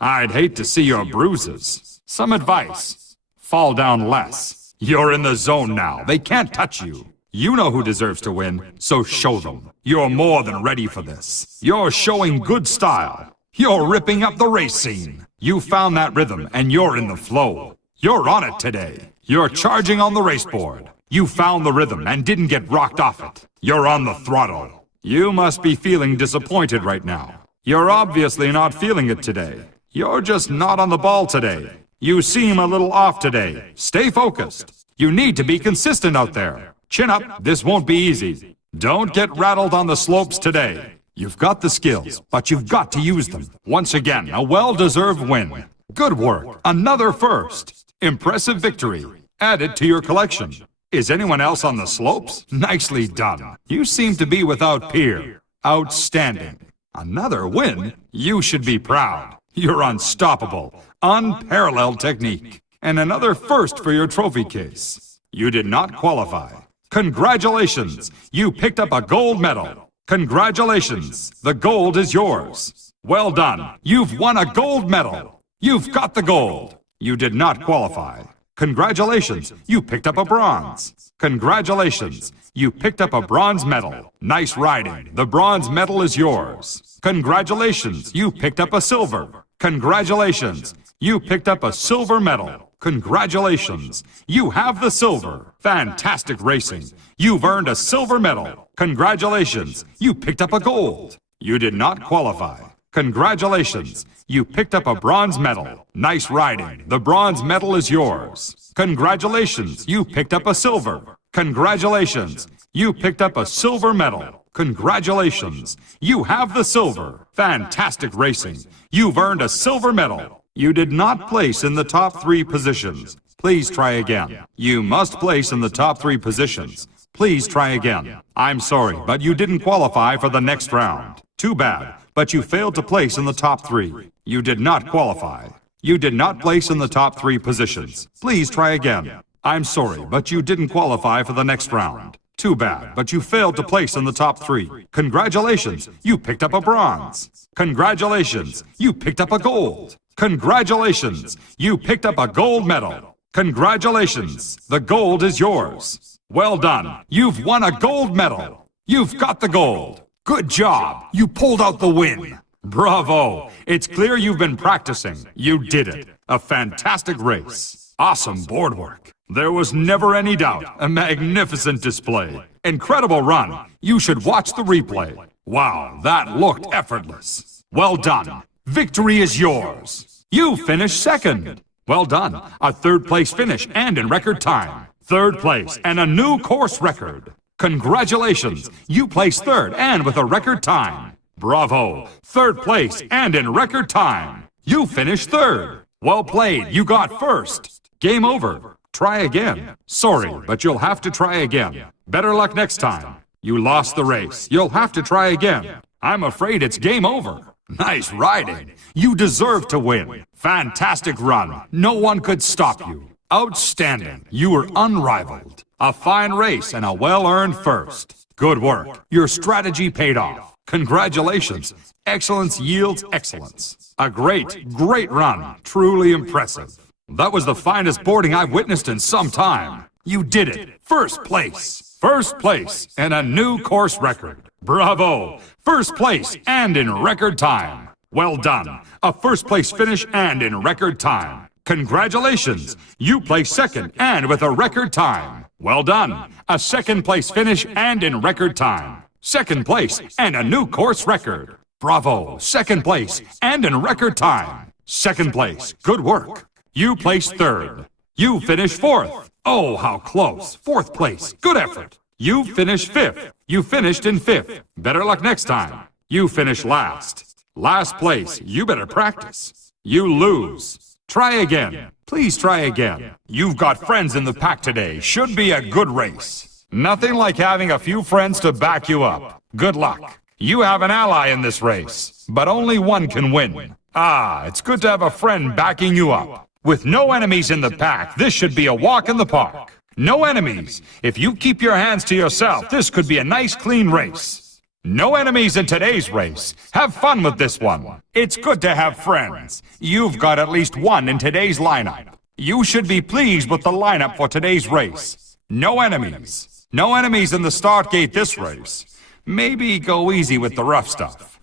I'd hate to see your bruises. Some advice. Fall down less. You're in the zone now. They can't touch you. You know who deserves to win, so show them. You're more than ready for this. You're showing good style. You're ripping up the race scene. You found that rhythm, and you're in the flow. You're on it today. You're charging on the race board. You found the rhythm and didn't get rocked off it. You're on the throttle. You must be feeling disappointed right now. You're obviously not feeling it today. You're just not on the ball today. You seem a little off today. Stay focused. You need to be consistent out there. Chin up, this won't be easy. Don't get rattled on the slopes today. You've got the skills, but you've got to use them. Once again, a well-deserved win. Good work. Another first. Impressive victory. Added to your collection. Is anyone else on the slopes? Nicely done. You seem to be without peer. Outstanding. Another win? You should be proud. You're unstoppable. Unparalleled technique. And another first for your trophy case. You did not qualify. Congratulations! You picked up a gold medal. Congratulations! The gold is yours. Well done. You've won a gold medal. You've got the gold. You did not qualify. Congratulations! You picked up a bronze. Congratulations! You picked up a bronze medal. Nice riding. The bronze medal is yours. Congratulations! You picked up a silver. Congratulations! You picked up a silver medal. Congratulations! You have the silver. Fantastic racing. You've earned a silver medal. Congratulations! You picked up a gold. You did not qualify. Congratulations! You picked up a bronze medal. Nice riding. The bronze medal is yours. Congratulations! You picked up a silver. Congratulations! You picked up a silver medal. Congratulations! You have the silver. Fantastic racing. You've earned a silver medal. You did not place in the top 3 positions. Please try again. You must place in the top 3 positions. Please try again. I'm sorry, but you didn't qualify for the next round. Too bad, but you failed to place in the top 3. You did not qualify. You did not place in the top 3 positions. Please try again. I'm sorry, but you didn't qualify for the next round. Too bad, but you failed to place in the top 3. Congratulations, you picked up a bronze. Congratulations, you picked up a gold. Congratulations, you picked up a gold medal. Congratulations, the gold is yours. Well done, you've won a gold medal. You've got the gold. Good job, you pulled out the win. Bravo, it's clear you've been practicing. You did it. A fantastic race. Awesome board work. There was never any doubt. A magnificent display. Incredible run. You should watch the replay. Wow, that looked effortless. Well done. Victory is yours. You finished second. Well done. A 3rd place finish and in record time. 3rd place and a new course record. Congratulations. You placed 3rd and with a record time. Bravo. 3rd place and in record time. You finished 3rd. Well played. You got 1st. Game over. Try again. Sorry, but you'll have to try again. Better luck next time. You lost the race. You'll have to try again. I'm afraid it's game over. Nice riding. You deserve to win. Fantastic run. No one could stop you. Outstanding. You were unrivaled. A fine race and a well-earned first. Good work. Your strategy paid off. Congratulations. Excellence yields excellence. A great, great run. Truly impressive. That was the finest boarding I've witnessed in some time. You did it. First place. First place and a new course record. Bravo. First place and in record time. Well done. A first place finish and in record time. Congratulations. You placed second and with a record time. Well done. A second place finish and in record time. Second place and a new course record. Bravo. Second place and in record time. Second place. Good work. You placed third. You finished fourth. Oh, how close. Fourth place. Good effort. You finished fifth. You finished in fifth. Better luck next time. You finished last. Last place. You better practice. You lose. Try again. Please try again. You've got friends in the pack today. Should be a good race. Nothing like having a few friends to back you up. Good luck. You have an ally in this race, but only one can win. Ah, it's good to have a friend backing you up. With no enemies in the pack, this should be a walk in the park. No enemies. If you keep your hands to yourself, this could be a nice clean race. No enemies in today's race. Have fun with this one. It's good to have friends. You've got at least one in today's lineup. You should be pleased with the lineup for today's race. No enemies. No enemies in the start gate this race. Maybe go easy with the rough stuff.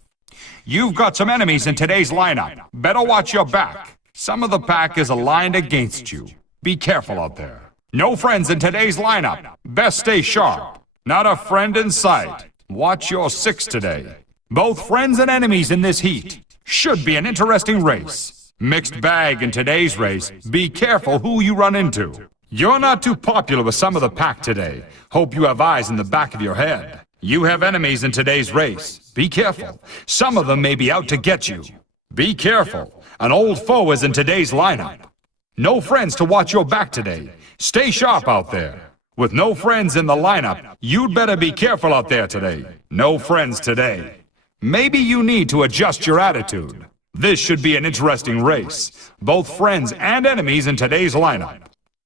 You've got some enemies in today's lineup. Better watch your back. Some of the pack is aligned against you. Be careful out there. No friends in today's lineup. Best stay sharp. Not a friend in sight. Watch your six today. Both friends and enemies in this heat. Should be an interesting race. Mixed bag in today's race. Be careful who you run into. You're not too popular with some of the pack today. Hope you have eyes in the back of your head. You have enemies in today's race. Be careful. Some of them may be out to get you. Be careful. An old foe is in today's lineup. No friends to watch your back today. Stay sharp out there. With no friends in the lineup, you'd better be careful out there today. No friends today. Maybe you need to adjust your attitude. This should be an interesting race. Both friends and enemies in today's lineup.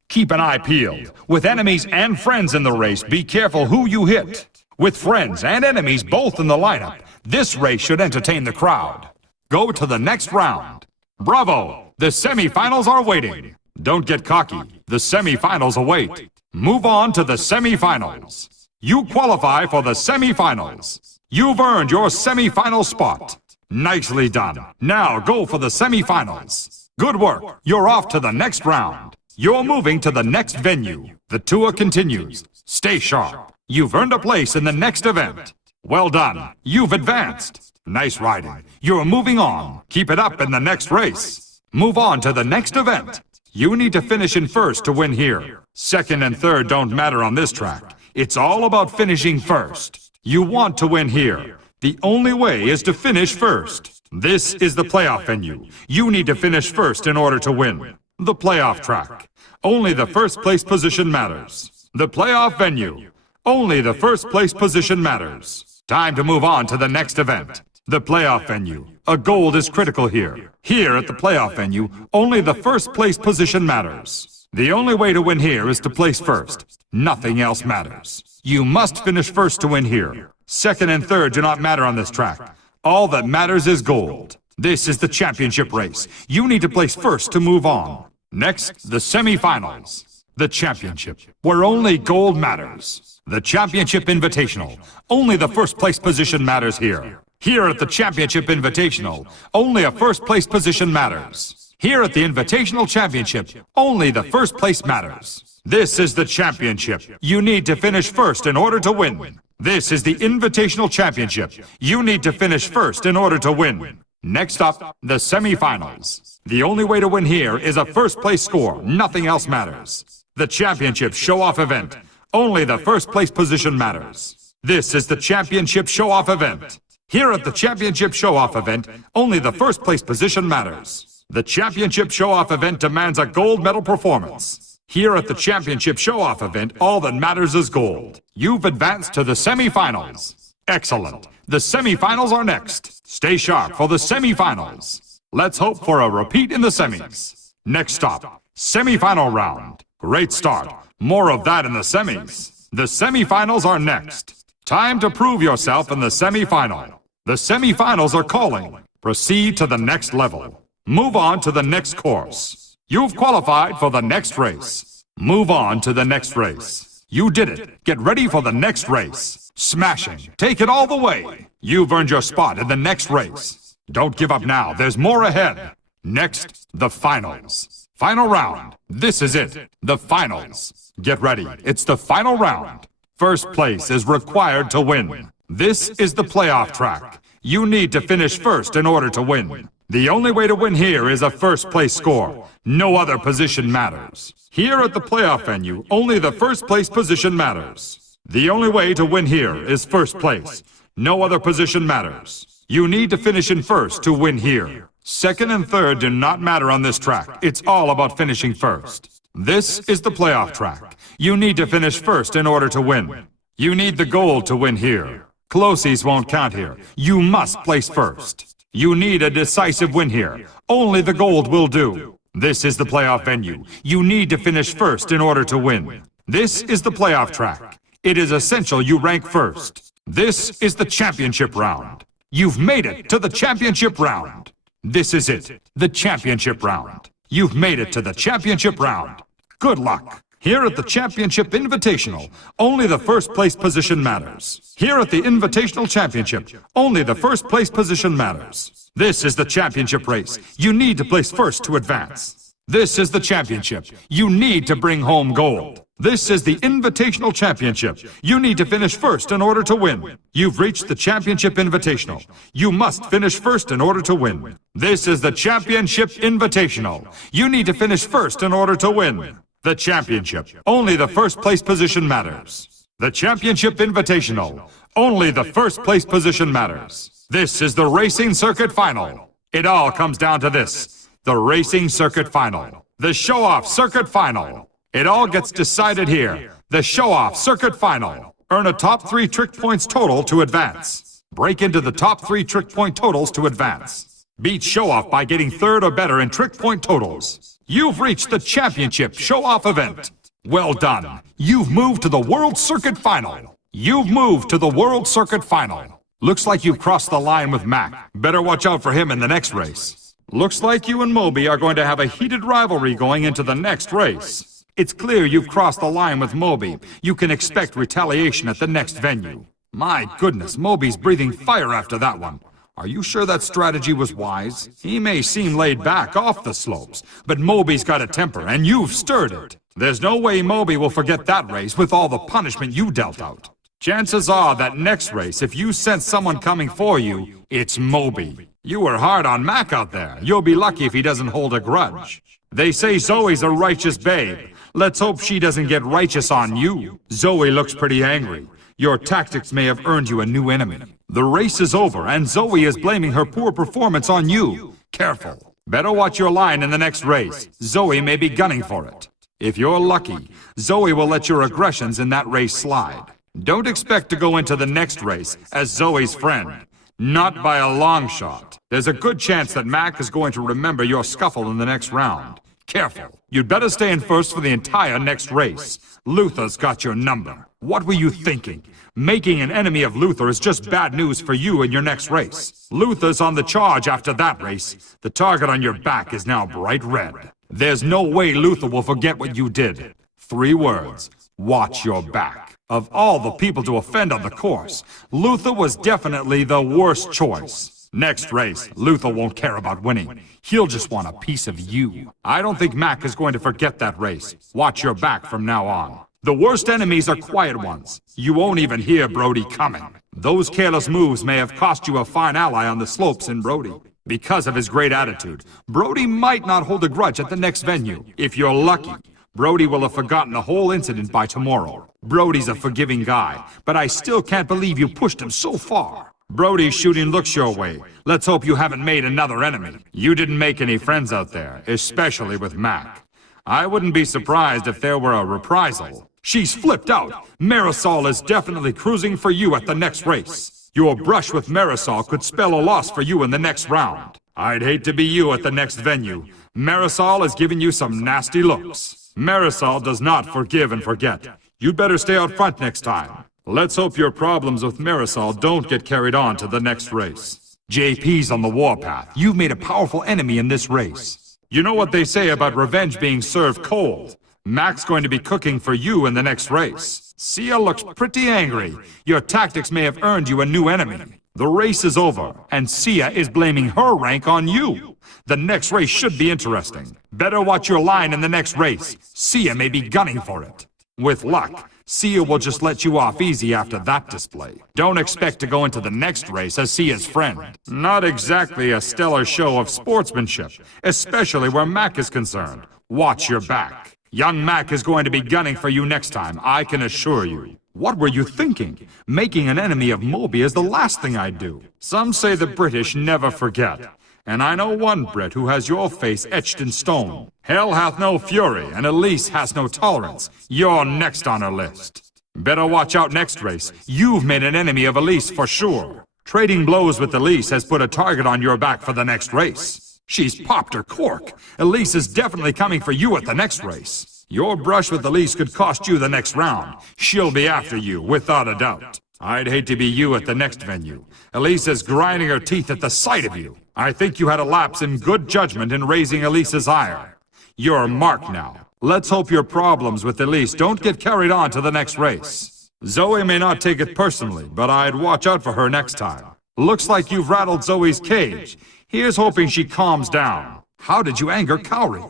Keep an eye peeled. With enemies and friends in the race, be careful who you hit. With friends and enemies both in the lineup, this race should entertain the crowd. Go to the next round. Bravo! The semifinals are waiting. Don't get cocky. The semifinals await. Move on to the semifinals. You qualify for the semifinals. You've earned your semifinal spot. Nicely done. Now go for the semifinals. Good work. You're off to the next round. You're moving to the next venue. The tour continues. Stay sharp. You've earned a place in the next event. Well done. You've advanced. Nice riding. You're moving on. Keep it up in the next race. Move on to the next event. You need to finish in first to win here. Second and third don't matter on this track. It's all about finishing first. You want to win here. The only way is to finish first. This is the playoff venue. You need to finish first in order to win. The playoff track. Only the first place position matters. The playoff venue. Only the first place position matters. Time to move on to the next event. The playoff venue. A gold is critical here. Here at the playoff venue, only the first place position matters. The only way to win here is to place first. Nothing else matters. You must finish first to win here. Second and third do not matter on this track. All that matters is gold. This is the championship race. You need to place first to move on. Next, the semifinals. The championship, where only gold matters. The championship invitational. Only the first place position matters here. Here at the Championship Invitational, only a first place position matters. Here at the Invitational Championship, only the first place matters. This is the championship. You need to finish first in order to win. This is the Invitational Championship. You need to finish first in order to win. Next up, the semifinals. The only way to win here is a first place score. Nothing else matters. The championship show-off event. Only the first place position matters. This is the championship show-off event. Here at the championship show-off event, only the first place position matters. The championship show-off event demands a gold medal performance. Here at the championship show-off event, all that matters is gold. You've advanced to the semifinals. Excellent. The semifinals are next. Stay sharp for the semifinals. Let's hope for a repeat in the semis. Next stop, semifinal round. Great start. More of that in the semis. The semifinals are next. Time to prove yourself in the semifinal. The semifinals are calling. Proceed to the next level. Move on to the next course. You've qualified for the next race. Move on to the next race. You did it. Get ready for the next race. Smashing. Take it all the way. You've earned your spot in the next race. Don't give up now. There's more ahead. Next, the finals. Final round. This is it. The finals. Get ready. It's the final round. First place is required to win. This is the playoff track. You need to finish first in order to win. The only way to win here is a first place score. No other position matters. Here at the playoff venue, only the first place position matters. The only way to win here is first place. No other position matters. You need to finish in first to win here. Second and third do not matter on this track. It's all about finishing first. This is the playoff track. You need to finish first in order to win. You need the gold to win here. Closies won't count here. You must place first. You need a decisive win here. Only the gold will do. This is the playoff venue. You need to finish first in order to win. This is the playoff track. It is essential you rank first. This is the championship round. You've made it to the championship round. This is it, the championship round. You've made it to the championship round. Good luck. Here at the Championship Invitational, only the first place position matters. Here at the Invitational Championship, only the first place position matters. This is the championship race. You need to place first to advance. This is the championship. You need to bring home gold. This is the Invitational Championship. You need to finish first in order to win. You've reached the Championship Invitational. You must finish first in order to win. This is the Championship Invitational. You need to finish first in order to win. The championship. Only the first place position matters. The Championship Invitational. Only the first place position matters. This is the Racing Circuit Final. It all comes down to this. The Racing Circuit Final. The Show-Off Circuit Final. It all gets decided here. The Show-Off Circuit Final. Earn a top 3 trick points total to advance. Break into the top 3 trick point totals to advance. Beat Show-Off by getting third or better in trick point totals. You've reached the championship show-off event. Well done. You've moved to the World Circuit Final. You've moved to the World Circuit Final. Looks like you've crossed the line with Mac. Better watch out for him in the next race. Looks like you and Moby are going to have a heated rivalry going into the next race. It's clear you've crossed the line with Moby. You can expect retaliation at the next venue. My goodness, Moby's breathing fire after that one. Are you sure that strategy was wise? He may seem laid back off the slopes, but Moby's got a temper, and you've stirred it. There's no way Moby will forget that race with all the punishment you dealt out. Chances are that next race, if you sense someone coming for you, it's Moby. You were hard on Mac out there. You'll be lucky if he doesn't hold a grudge. They say Zoe's a righteous babe. Let's hope she doesn't get righteous on you. Zoe looks pretty angry. Your tactics may have earned you a new enemy. The race is over, and Zoe is blaming her poor performance on you. Careful. Better watch your line in the next race. Zoe may be gunning for it. If you're lucky, Zoe will let your aggressions in that race slide. Don't expect to go into the next race as Zoe's friend. Not by a long shot. There's a good chance that Mac is going to remember your scuffle in the next round. Careful. You'd better stay in first for the entire next race. Luther's got your number. What were you thinking? Making an enemy of Luther is just bad news for you in your next race. Luther's on the charge after that race. The target on your back is now bright red. There's no way Luther will forget what you did. 3 words. Watch your back. Of all the people to offend on the course, Luther was definitely the worst choice. Next race, Luther won't care about winning. He'll just want a piece of you. I don't think Mac is going to forget that race. Watch your back from now on. The worst enemies are quiet ones. You won't even hear Brody coming. Those careless moves may have cost you a fine ally on the slopes in Brody. Because of his great attitude, Brody might not hold a grudge at the next venue. If you're lucky, Brody will have forgotten the whole incident by tomorrow. Brody's a forgiving guy, but I still can't believe you pushed him so far. Brody's shooting looks your way. Let's hope you haven't made another enemy. You didn't make any friends out there, especially with Mac. I wouldn't be surprised if there were a reprisal. She's flipped out. Marisol is definitely cruising for you at the next race. Your brush with Marisol could spell a loss for you in the next round. I'd hate to be you at the next venue. Marisol is giving you some nasty looks. Marisol does not forgive and forget. You'd better stay out front next time. Let's hope your problems with Marisol don't get carried on to the next race. JP's on the warpath. You've made a powerful enemy in this race. You know what they say about revenge being served cold? Mac's going to be cooking for you in the next race. Sia looks pretty angry. Your tactics may have earned you a new enemy. The race is over, and Sia is blaming her rank on you. The next race should be interesting. Better watch your line in the next race. Sia may be gunning for it. With luck, Sia will just let you off easy after that display. Don't expect to go into the next race as Sia's friend. Not exactly a stellar show of sportsmanship, especially where Mac is concerned. Watch your back. Young Mac is going to be gunning for you next time, I can assure you. What were you thinking? Making an enemy of Moby is the last thing I'd do. Some say the British never forget. And I know one Brit who has your face etched in stone. Hell hath no fury, and Elise has no tolerance. You're next on her list. Better watch out next race. You've made an enemy of Elise for sure. Trading blows with Elise has put a target on your back for the next race. She's popped her cork. Elise is definitely coming for you at the next race. Your brush with Elise could cost you the next round. She'll be after you, without a doubt. I'd hate to be you at the next venue. Elise is grinding her teeth at the sight of you. I think you had a lapse in good judgment in raising Elise's ire. You're marked now. Let's hope your problems with Elise don't get carried on to the next race. Zoe may not take it personally, but I'd watch out for her next time. Looks like you've rattled Zoe's cage. Here's hoping she calms down. How did you anger Cowrie?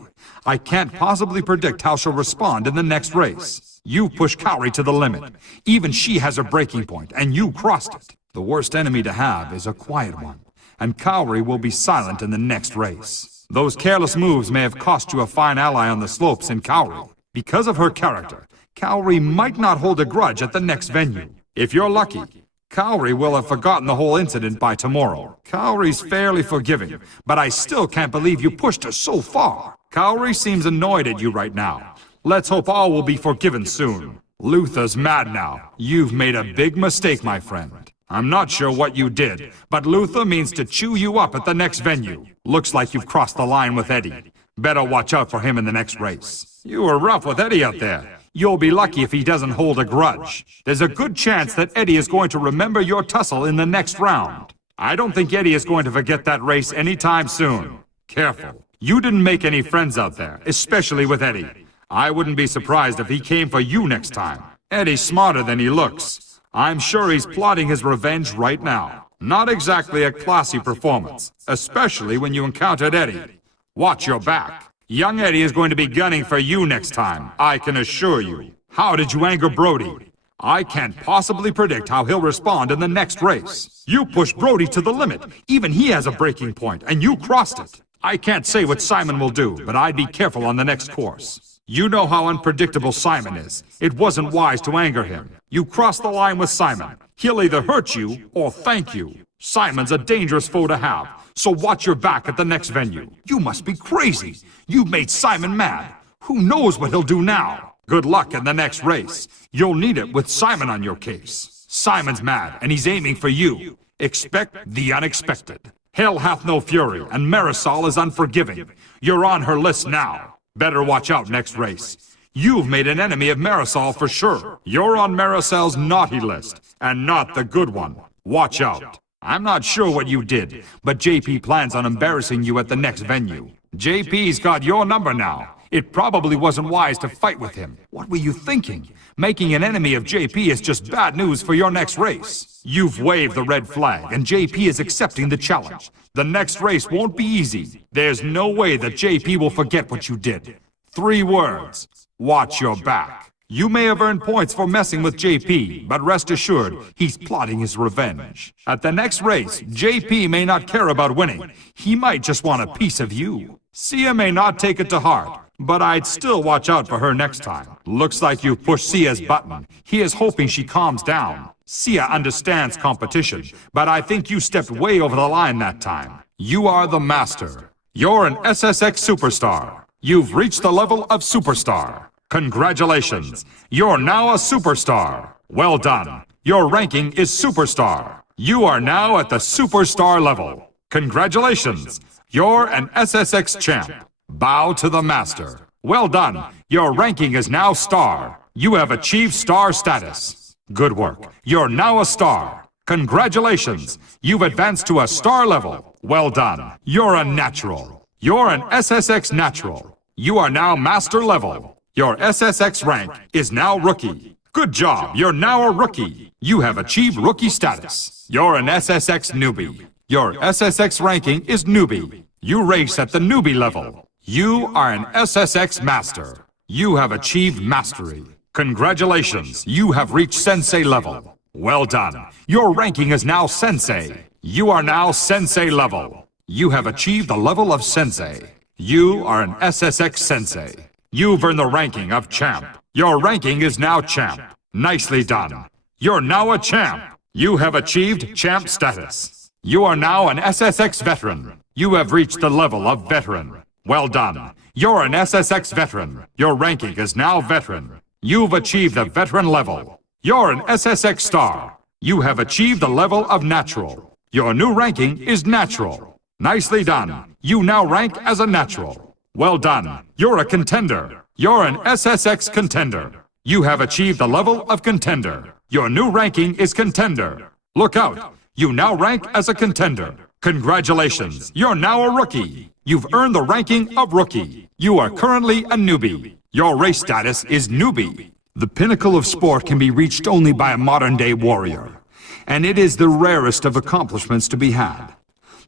I can't possibly predict how she'll respond in the next race. You pushed Cowrie to the limit. Even she has a breaking point, and you crossed it. The worst enemy to have is a quiet one, and Cowrie will be silent in the next race. Those careless moves may have cost you a fine ally on the slopes in Cowrie. Because of her character, Cowrie might not hold a grudge at the next venue. If you're lucky, Cowrie will have forgotten the whole incident by tomorrow. Cowrie's fairly forgiving, but I still can't believe you pushed her so far. Cowrie seems annoyed at you right now. Let's hope all will be forgiven soon. Luther's mad now. You've made a big mistake, my friend. I'm not sure what you did, but Luther means to chew you up at the next venue. Looks like you've crossed the line with Eddie. Better watch out for him in the next race. You were rough with Eddie out there. You'll be lucky if he doesn't hold a grudge. There's a good chance that Eddie is going to remember your tussle in the next round. I don't think Eddie is going to forget that race anytime soon. Careful. You didn't make any friends out there, especially with Eddie. I wouldn't be surprised if he came for you next time. Eddie's smarter than he looks. I'm sure he's plotting his revenge right now. Not exactly a classy performance, especially when you encountered Eddie. Watch your back. Young Eddie is going to be gunning for you next time, I can assure you. How did you anger Brody? I can't possibly predict how he'll respond in the next race. You pushed Brody to the limit. Even he has a breaking point, and you crossed it. I can't say what Simon will do, but I'd be careful on the next course. You know how unpredictable Simon is. It wasn't wise to anger him. You crossed the line with Simon. He'll either hurt you or thank you. Simon's a dangerous foe to have, so watch your back at the next venue. You must be crazy. You've made Simon mad. Who knows what he'll do now? Good luck in the next race. You'll need it with Simon on your case. Simon's mad, and he's aiming for you. Expect the unexpected. Hell hath no fury, and Marisol is unforgiving. You're on her list now. Better watch out next race. You've made an enemy of Marisol for sure. You're on Marisol's naughty list, and not the good one. Watch out. I'm not sure what you did, but JP plans on embarrassing you at the next venue. JP's got your number now. It probably wasn't wise to fight with him. What were you thinking? Making an enemy of JP is just bad news for your next race. You've waved the red flag, and JP is accepting the challenge. The next race won't be easy. There's no way that JP will forget what you did. 3 words. Watch your back. You may have earned points for messing with JP, but rest assured, he's plotting his revenge. At the next race, JP may not care about winning. He might just want a piece of you. Sia may not take it to heart, but I'd still watch out for her next time. Looks like you pushed Sia's button. He is hoping she calms down. Sia understands competition, but I think you stepped way over the line that time. You are the master. You're an SSX superstar. You've reached the level of superstar. Congratulations. You're now a superstar. Well done. Your ranking is superstar. You are now at the superstar level. Congratulations. You're an SSX champ. Bow to the master. Well done. Your ranking is now star. You have achieved star status. Good work. You're now a star. Congratulations. You've advanced to a star level. Well done. You're a natural. You're an SSX natural. You are now master level. Your SSX rank is now rookie. Good job. You're now a rookie. You have achieved rookie status. You're an SSX newbie. Your SSX ranking is newbie. You race at the newbie level. You are an SSX master. You have achieved mastery. Congratulations. You have reached sensei level. Well done. Your ranking is now sensei. You are now sensei level. You have achieved the level of sensei. You are an SSX sensei. You've earned the ranking of champ. Your ranking is now champ. Nicely done. You're now a champ. You have achieved champ status. You are now an SSX veteran. You have reached the level of veteran. Well done. You're an SSX veteran. Your ranking is now veteran. You've achieved the veteran level. You're an SSX star. You have achieved the level of natural. Your new ranking is natural. Nicely done. You now rank as a natural. Well done. You're a contender. You're an SSX contender. You have achieved the level of contender. Your new ranking is contender. Look out. You now rank as a contender. Congratulations. You're now a rookie. You've earned the ranking of rookie. You are currently a newbie. Your race status is newbie. The pinnacle of sport can be reached only by a modern-day warrior, and it is the rarest of accomplishments to be had.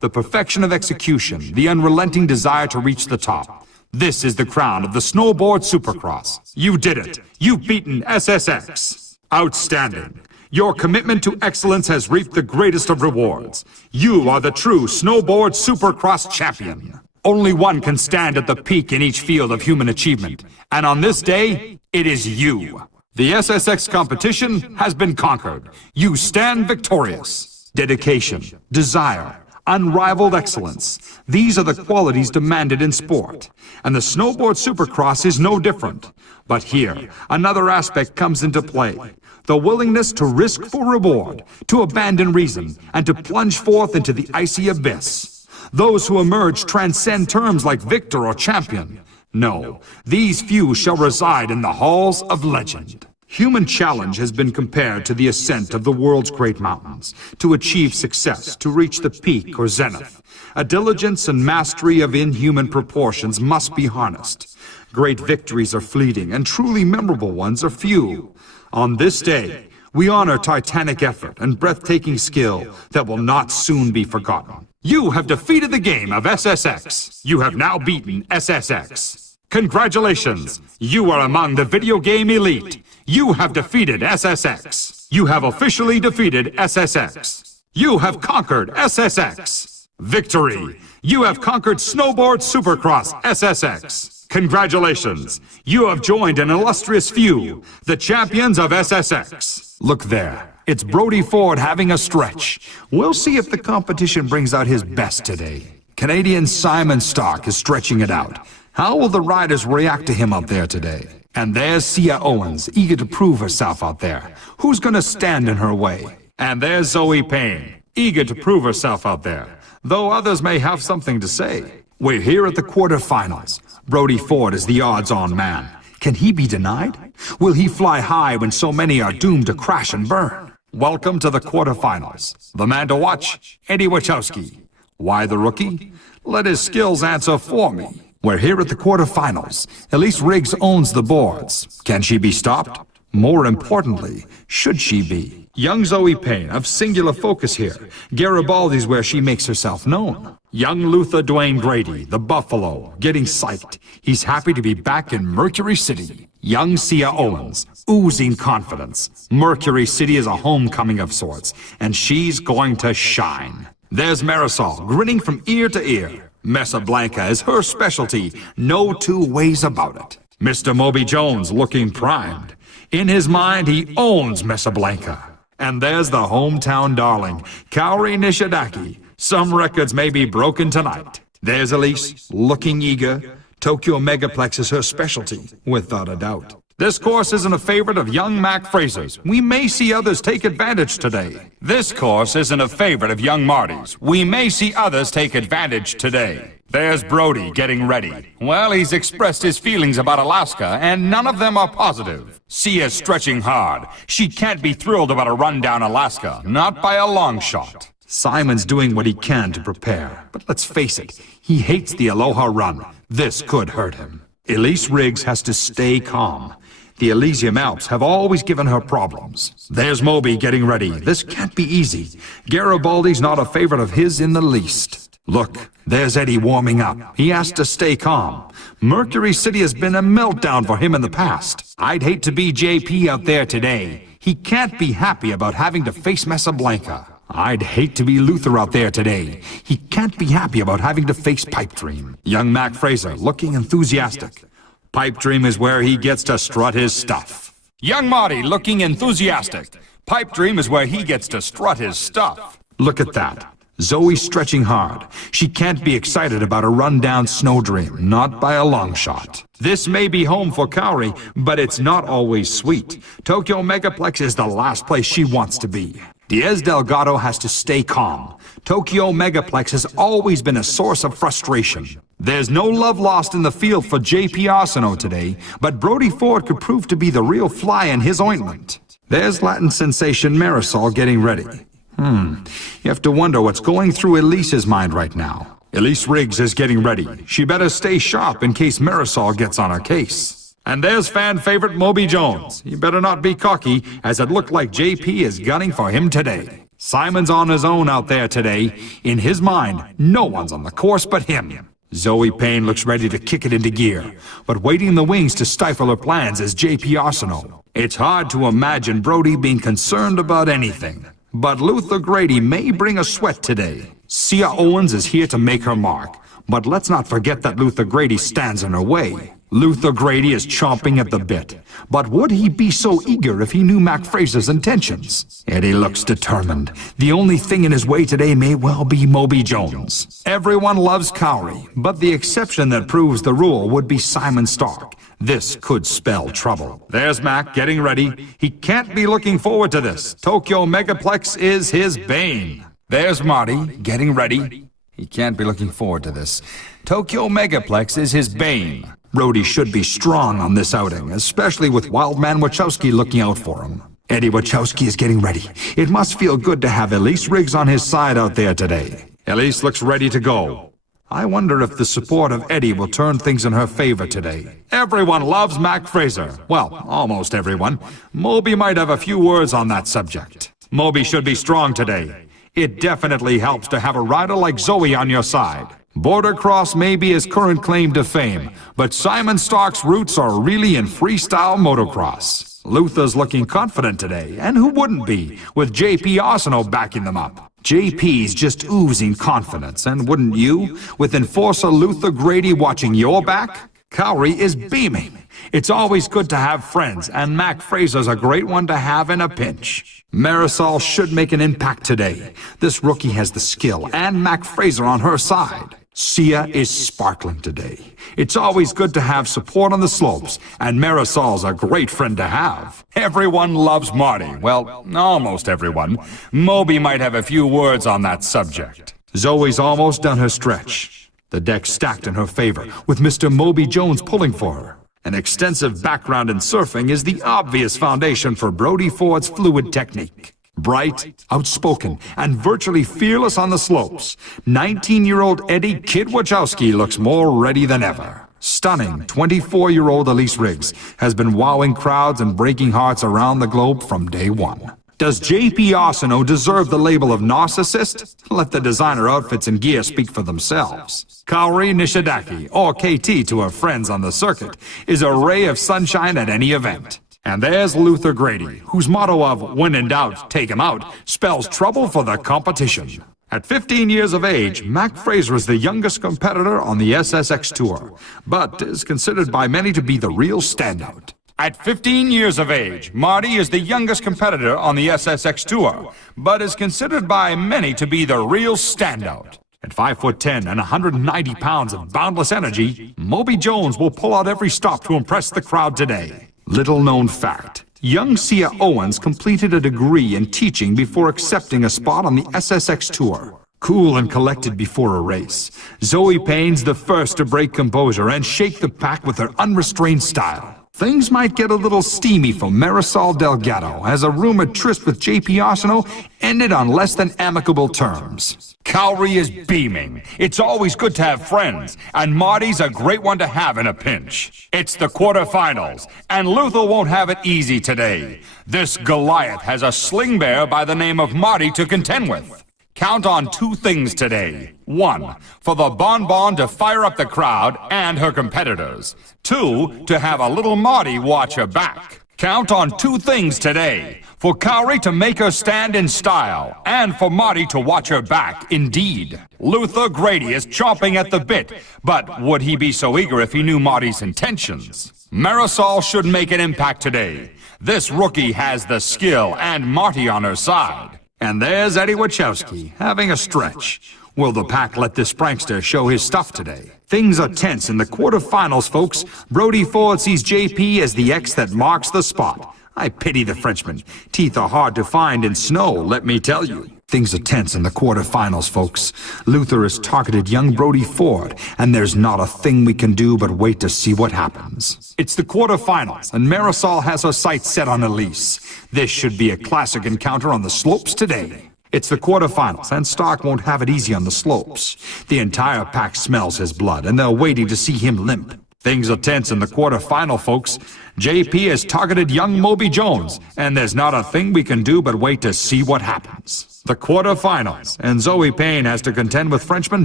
The perfection of execution, the unrelenting desire to reach the top. This is the crown of the snowboard supercross. You did it. You've beaten SSX. Outstanding. Your commitment to excellence has reaped the greatest of rewards. You are the true snowboard supercross champion. Only one can stand at the peak in each field of human achievement, and on this day, it is you. The SSX competition has been conquered. You stand victorious. Dedication, desire, unrivaled excellence. These are the qualities demanded in sport, and the snowboard supercross is no different. But here, another aspect comes into play. The willingness to risk for reward, to abandon reason, and to plunge forth into the icy abyss. Those who emerge transcend terms like victor or champion. No, these few shall reside in the halls of legend. Human challenge has been compared to the ascent of the world's great mountains, to achieve success, to reach the peak or zenith. A diligence and mastery of inhuman proportions must be harnessed. Great victories are fleeting, and truly memorable ones are few. On this day, we honor titanic effort and breathtaking skill that will not soon be forgotten. You have defeated the game of SSX. You have now beaten SSX. Congratulations! You are among the video game elite. You have defeated SSX. You have officially defeated SSX. You have conquered SSX. Victory! You have conquered Snowboard Supercross SSX. Congratulations! You have joined an illustrious few, the champions of SSX. Look there. It's Brody Ford having a stretch. We'll see if the competition brings out his best today. Canadian Simon Stark is stretching it out. How will the riders react to him out there today? And there's Sia Owens, eager to prove herself out there. Who's gonna stand in her way? And there's Zoe Payne, eager to prove herself out there, though others may have something to say. We're here at the quarterfinals. Brody Ford is the odds-on man. Can he be denied? Will he fly high when so many are doomed to crash and burn? Welcome to the quarterfinals. The man to watch, Eddie Wachowski. Why the rookie? Let his skills answer for me. We're here at the quarterfinals. Elise Riggs owns the boards. Can she be stopped? More importantly, should she be? Young Zoe Payne of singular focus here. Garibaldi's where she makes herself known. Young Luther Dwayne Grady, the Buffalo, getting psyched. He's happy to be back in Mercury City. Young Sia Owens, oozing confidence. Mercury City is a homecoming of sorts, and she's going to shine. There's Marisol, grinning from ear to ear. Mesa Blanca is her specialty, no two ways about it. Mr. Moby Jones looking primed. In his mind, he owns Mesa Blanca. And there's the hometown darling, Kaori Nishidaki. Some records may be broken tonight. There's Elise, looking eager. Tokyo Megaplex is her specialty, without a doubt. This course isn't a favorite of young Mac Fraser's. We may see others take advantage today. This course isn't a favorite of young Marty's. We may see others take advantage today. There's Brody getting ready. Well, he's expressed his feelings about Alaska, and none of them are positive. Sia's stretching hard. She can't be thrilled about a run down Alaska, not by a long shot. Simon's doing what he can to prepare, but let's face it, he hates the Aloha run. This could hurt him. Elise Riggs has to stay calm. The Elysium Alps have always given her problems. There's Moby getting ready. This can't be easy. Garibaldi's not a favorite of his in the least. Look, there's Eddie warming up. He has to stay calm. Mercury City has been a meltdown for him in the past. I'd hate to be JP out there today. He can't be happy about having to face Mesa Blanca. I'd hate to be Luther out there today. He can't be happy about having to face Pipe Dream. Young Mac Fraser looking enthusiastic. Pipe Dream is where he gets to strut his stuff. Young Marty looking enthusiastic. Pipe Dream is where he gets to strut his stuff. Look at that. Zoe stretching hard. She can't be excited about a run-down Snow Dream, not by a long shot. This may be home for Kaori, but it's not always sweet. Tokyo Megaplex is the last place she wants to be. Diaz Delgado has to stay calm. Tokyo Megaplex has always been a source of frustration. There's no love lost in the field for J.P. Arsenault today, but Brody Ford could prove to be the real fly in his ointment. There's Latin sensation Marisol getting ready. You have to wonder what's going through Elise's mind right now. Elise Riggs is getting ready. She better stay sharp in case Marisol gets on her case. And there's fan favorite Moby Jones. He better not be cocky, as it looked like JP is gunning for him today. Simon's on his own out there today. In his mind, no one's on the course but him. Zoe Payne looks ready to kick it into gear, but waiting in the wings to stifle her plans is JP Arsenault. It's hard to imagine Brody being concerned about anything. But Luther Grady may bring a sweat today. Sia Owens is here to make her mark, but let's not forget that Luther Grady stands in her way. Luther Grady is chomping at the bit, but would he be so eager if he knew Mac Fraser's intentions? Eddie looks determined. The only thing in his way today may well be Moby Jones. Everyone loves Kaori, but the exception that proves the rule would be Simon Stark. This could spell trouble. There's Mac getting ready. He can't be looking forward to this. Tokyo Megaplex is his bane. There's Marty getting ready. He can't be looking forward to this. Tokyo Megaplex is his bane. Brody should be strong on this outing, especially with Wildman Wachowski looking out for him. Eddie Wachowski is getting ready. It must feel good to have Elise Riggs on his side out there today. Elise looks ready to go. I wonder if the support of Eddie will turn things in her favor today. Everyone loves Mac Fraser. Well, almost everyone. Moby might have a few words on that subject. Moby should be strong today. It definitely helps to have a rider like Zoe on your side. Border Cross may be his current claim to fame, but Simon Stark's roots are really in freestyle motocross. Luther's looking confident today, and who wouldn't be, with J.P. Arsenault backing them up. JP's just oozing confidence, and wouldn't you, with Enforcer Luther Grady watching your back? Kaori is beaming. It's always good to have friends, and Mac Fraser's a great one to have in a pinch. Marisol should make an impact today. This rookie has the skill, and Mac Fraser on her side. Sia is sparkling today. It's always good to have support on the slopes, and Marisol's a great friend to have. Everyone loves Marty. Well, almost everyone. Moby might have a few words on that subject. Zoe's almost done her stretch. The deck's stacked in her favor, with Mr. Moby Jones pulling for her. An extensive background in surfing is the obvious foundation for Brody Ford's fluid technique. Bright, outspoken, and virtually fearless on the slopes, 19-year-old Eddie Kid Wachowski looks more ready than ever. Stunning 24-year-old Elise Riggs has been wowing crowds and breaking hearts around the globe from day one. Does J.P. Arsenault deserve the label of narcissist? Let the designer outfits and gear speak for themselves. Kaori Nishidaki, or KT to her friends on the circuit, is a ray of sunshine at any event. And there's Luther Grady, whose motto of, when in doubt, take him out, spells trouble for the competition. At 15 years of age, Mac Fraser is the youngest competitor on the SSX Tour, but is considered by many to be the real standout. At 15 years of age, Marty is the youngest competitor on the SSX Tour, but is considered by many to be the real standout. At 5'10" and 190 pounds of boundless energy, Moby Jones will pull out every stop to impress the crowd today. Little known fact. Young Sia Owens completed a degree in teaching before accepting a spot on the SSX Tour. Cool and collected before a race, Zoe Payne's the first to break composure and shake the pack with her unrestrained style. Things might get a little steamy for Marisol Delgado as a rumored tryst with JP Arsenault ended on less than amicable terms. Cowrie is beaming. It's always good to have friends, and Marty's a great one to have in a pinch. It's the quarterfinals, and Luther won't have it easy today. This Goliath has a sling bear by the name of Marty to contend with. Count on two things today. One, for the Bonbon to fire up the crowd and her competitors. Two, to have a little Marty watch her back. Count on two things today. For Cowrie to make her stand in style, and for Marty to watch her back, indeed. Luther Grady is chomping at the bit, but would he be so eager if he knew Marty's intentions? Marisol should make an impact today. This rookie has the skill and Marty on her side. And there's Eddie Wachowski, having a stretch. Will the pack let this prankster show his stuff today? Things are tense in the quarterfinals, folks. Brody Ford sees JP as the X that marks the spot. I pity the Frenchman. Teeth are hard to find in snow, let me tell you. Things are tense in the quarterfinals, folks. Luther has targeted young Brody Ford, and there's not a thing we can do but wait to see what happens. It's the quarterfinals, and Marisol has her sights set on Elise. This should be a classic encounter on the slopes today. It's the quarterfinals, and Stark won't have it easy on the slopes. The entire pack smells his blood, and they're waiting to see him limp. Things are tense in the quarterfinal, folks. JP has targeted young Moby Jones, and there's not a thing we can do but wait to see what happens. The quarterfinals, and Zoe Payne has to contend with Frenchman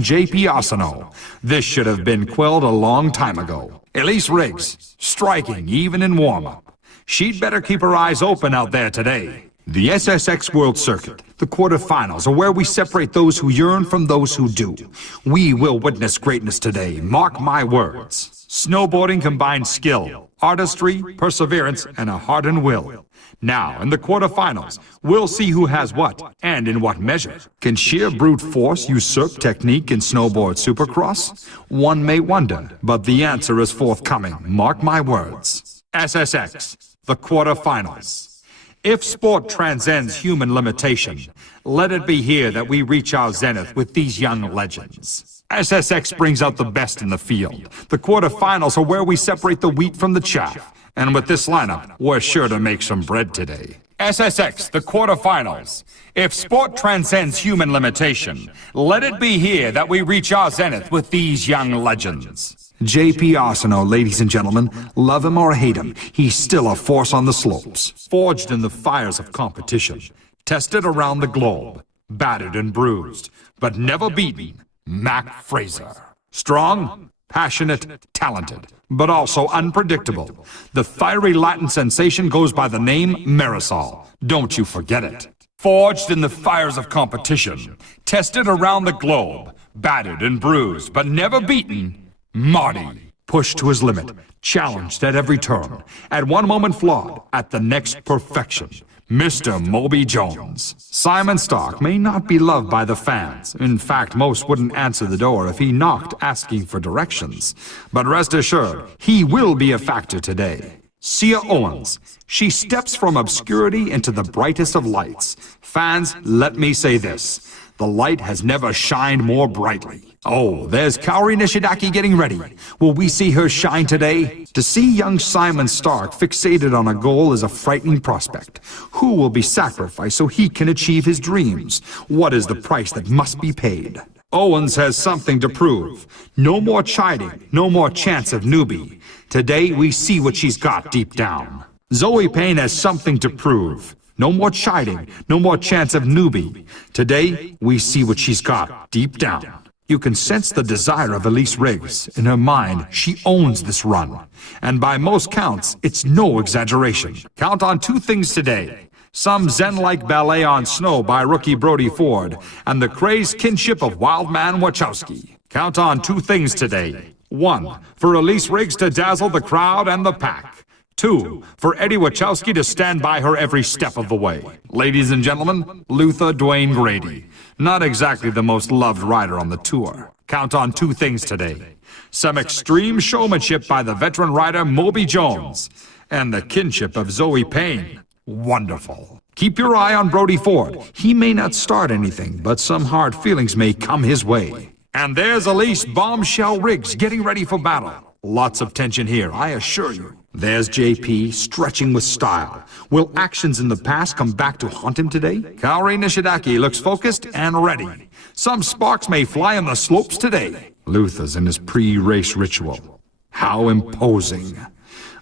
JP Arsenault. This should have been quelled a long time ago. Elise Riggs, striking even in warm-up. She'd better keep her eyes open out there today. The SSX World Circuit, the quarterfinals, are where we separate those who yearn from those who do. We will witness greatness today, mark my words. Snowboarding combines skill, artistry, perseverance, and a heart and will. Now, in the quarterfinals, we'll see who has what, and in what measure. Can sheer brute force usurp technique in snowboard supercross? One may wonder, but the answer is forthcoming, mark my words. SSX, the quarterfinals. If sport transcends human limitation, let it be here that we reach our zenith with these young legends. SSX brings out the best in the field. The quarterfinals are where we separate the wheat from the chaff. And with this lineup, we're sure to make some bread today. SSX, the quarterfinals. If sport transcends human limitation, let it be here that we reach our zenith with these young legends. JP Arsenault, ladies and gentlemen, love him or hate him, he's still a force on the slopes. Forged in the fires of competition, tested around the globe, battered and bruised, but never beaten, Mac Fraser. Strong, passionate, talented, but also unpredictable. The fiery Latin sensation goes by the name Marisol. Don't you forget it. Forged in the fires of competition, tested around the globe, battered and bruised, but never beaten, Marty. Pushed to his limit, challenged at every turn, at one moment flawed, at the next perfection. Mr. Moby Jones. Simon Stark may not be loved by the fans. In fact, most wouldn't answer the door if he knocked asking for directions. But rest assured, he will be a factor today. Sia Owens. She steps from obscurity into the brightest of lights. Fans, let me say this. The light has never shined more brightly. Oh, there's Kaori Nishidaki getting ready. Will we see her shine today? To see young Simon Stark fixated on a goal is a frightening prospect. Who will be sacrificed so he can achieve his dreams? What is the price that must be paid? Owens has something to prove. No more chiding, no more chance of newbie. Today we see what she's got deep down. Zoe Payne has something to prove. No more chiding, no more chance of newbie. Today we see what she's got deep down. You can sense the desire of Elise Riggs. In her mind, she owns this run. And by most counts, it's no exaggeration. Count on two things today. Some zen-like ballet on snow by rookie Brody Ford, and the crazed kinship of Wildman Wachowski. Count on two things today. One, for Elise Riggs to dazzle the crowd and the pack. 2, for Eddie Wachowski to stand by her every step of the way. Ladies and gentlemen, Luther Dwayne Grady. Not exactly the most loved rider on the tour. Count on 2 things today. Some extreme showmanship by the veteran rider Moby Jones, and the kinship of Zoe Payne. Wonderful. Keep your eye on Brody Ford. He may not start anything, but some hard feelings may come his way. And there's Elise Bombshell Riggs getting ready for battle. Lots of tension here, I assure you. There's JP, stretching with style. Will actions in the past come back to haunt him today? Kaori Nishidaki looks focused and ready. Some sparks may fly on the slopes today. Luther's in his pre-race ritual. How imposing.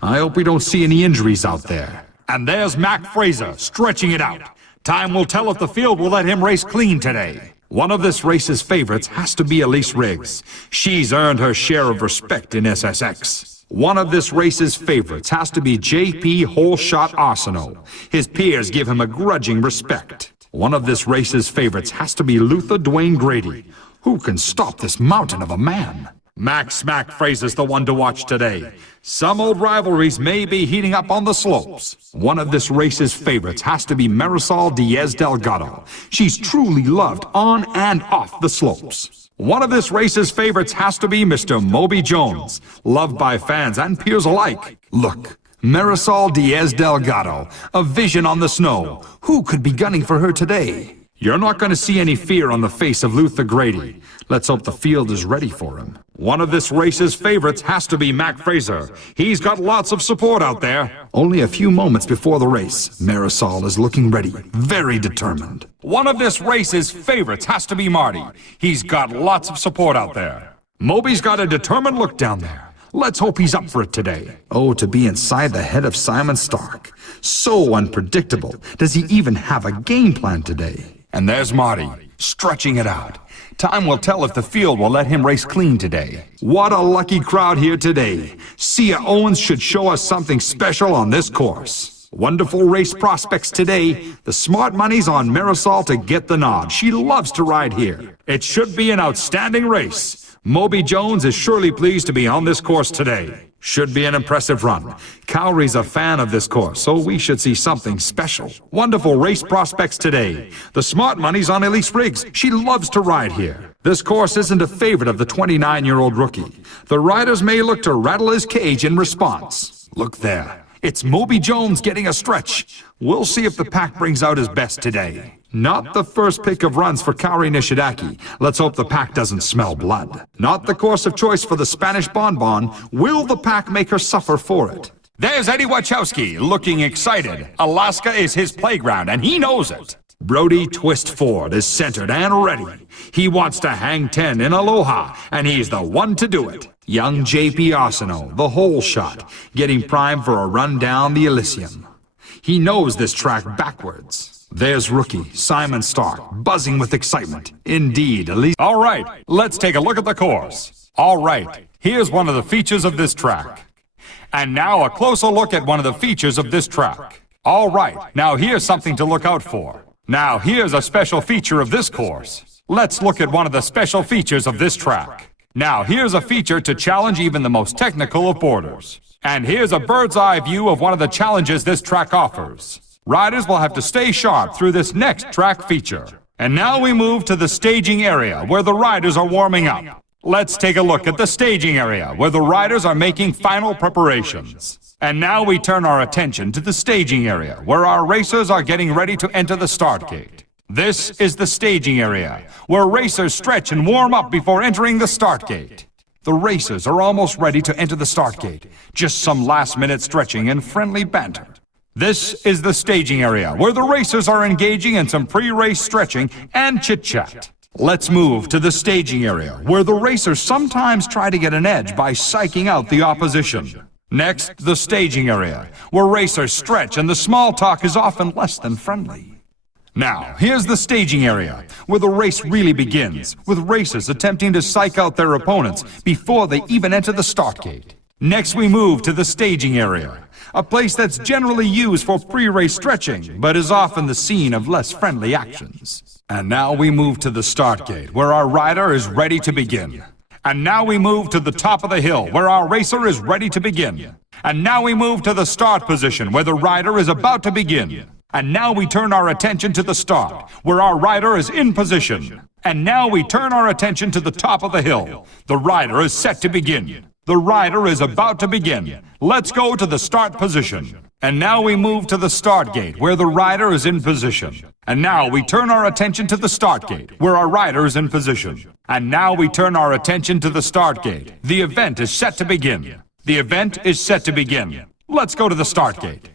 I hope we don't see any injuries out there. And there's Mac Fraser, stretching it out. Time will tell if the field will let him race clean today. One of this race's favorites has to be Elise Riggs. She's earned her share of respect in SSX. One of this race's favorites has to be JP Holeshot Arsenault. His peers give him a grudging respect. One of this race's favorites has to be Luther Dwayne Grady. Who can stop this mountain of a man? Max Mac Fraser's the one to watch today. Some old rivalries may be heating up on the slopes. One of this race's favorites has to be Marisol Diaz Delgado. She's truly loved on and off the slopes. One of this race's favorites has to be Mr. Moby Jones, loved by fans and peers alike. Look, Marisol Diaz Delgado, a vision on the snow. Who could be gunning for her today? You're not going to see any fear on the face of Luther Grady. Let's hope the field is ready for him. One of this race's favorites has to be Mac Fraser. He's got lots of support out there. Only a few moments before the race, Marisol is looking ready, very determined. One of this race's favorites has to be Marty. He's got lots of support out there. Moby's got a determined look down there. Let's hope he's up for it today. Oh, to be inside the head of Simon Stark. So unpredictable. Does he even have a game plan today? And there's Marty, stretching it out. Time will tell if the field will let him race clean today. What a lucky crowd here today. Sia Owens should show us something special on this course. Wonderful race prospects today. The smart money's on Marisol to get the nod. She loves to ride here. It should be an outstanding race. Moby Jones is surely pleased to be on this course today. Should be an impressive run. Kaori's a fan of this course, so we should see something special. Wonderful race prospects today. The smart money's on Elise Riggs. She loves to ride here. This course isn't a favorite of the 29-year-old rookie. The riders may look to rattle his cage in response. Look there. It's Moby Jones getting a stretch. We'll see if the pack brings out his best today. Not the first pick of runs for Kaori Nishidaki. Let's hope the pack doesn't smell blood. Not the course of choice for the Spanish Bonbon. Will the pack make her suffer for it? There's Eddie Wachowski, looking excited. Alaska is his playground, and he knows it. Brody Twist Ford is centered and ready. He wants to hang 10 in Aloha, and he's the one to do it. Young JP Arsenault, the hole shot, getting primed for a run down the Elysium. He knows this track backwards. There's rookie Simon Stark, buzzing with excitement. Indeed, Elise. All right, let's take a look at the course. All right, here's one of the features of this track. And now a closer look at one of the features of this track. All right, now here's something to look out for. Now here's a special feature of this course. Let's look at one of the special features of this track. Now here's a feature to challenge even the most technical of boarders. And here's a bird's eye view of one of the challenges this track offers. Riders will have to stay sharp through this next track feature. And now we move to the staging area where the riders are warming up. Let's take a look at the staging area where the riders are making final preparations. And now we turn our attention to the staging area where our racers are getting ready to enter the start gate. This is the staging area where racers stretch and warm up before entering the start gate. The racers are almost ready to enter the start gate. Just some last-minute stretching and friendly banter. This is the staging area where the racers are engaging in some pre-race stretching and chit-chat. Let's move to the staging area where the racers sometimes try to get an edge by psyching out the opposition. Next, the staging area where racers stretch and the small talk is often less than friendly. Now, here's the staging area where the race really begins, with racers attempting to psych out their opponents before they even enter the start gate. Next, we move to the staging area, a place that's generally used for pre-race stretching, but is often the scene of less friendly actions. And now we move to the start gate, where our rider is ready to begin. And now we move to the top of the hill, where our racer is ready to begin. And now we move to the start position, where the rider is about to begin. And now we turn our attention to the start, where our rider is in position. And now we turn our attention to the top of the hill. The rider is set to begin. The rider is about to begin. Let's go to the start position. And now we move to the start gate, where the rider is in position. And now we turn our attention to the start gate, where our rider is in position. And now we turn our attention to the start gate. The event is set to begin. The event is set to begin. Let's go to the start gate.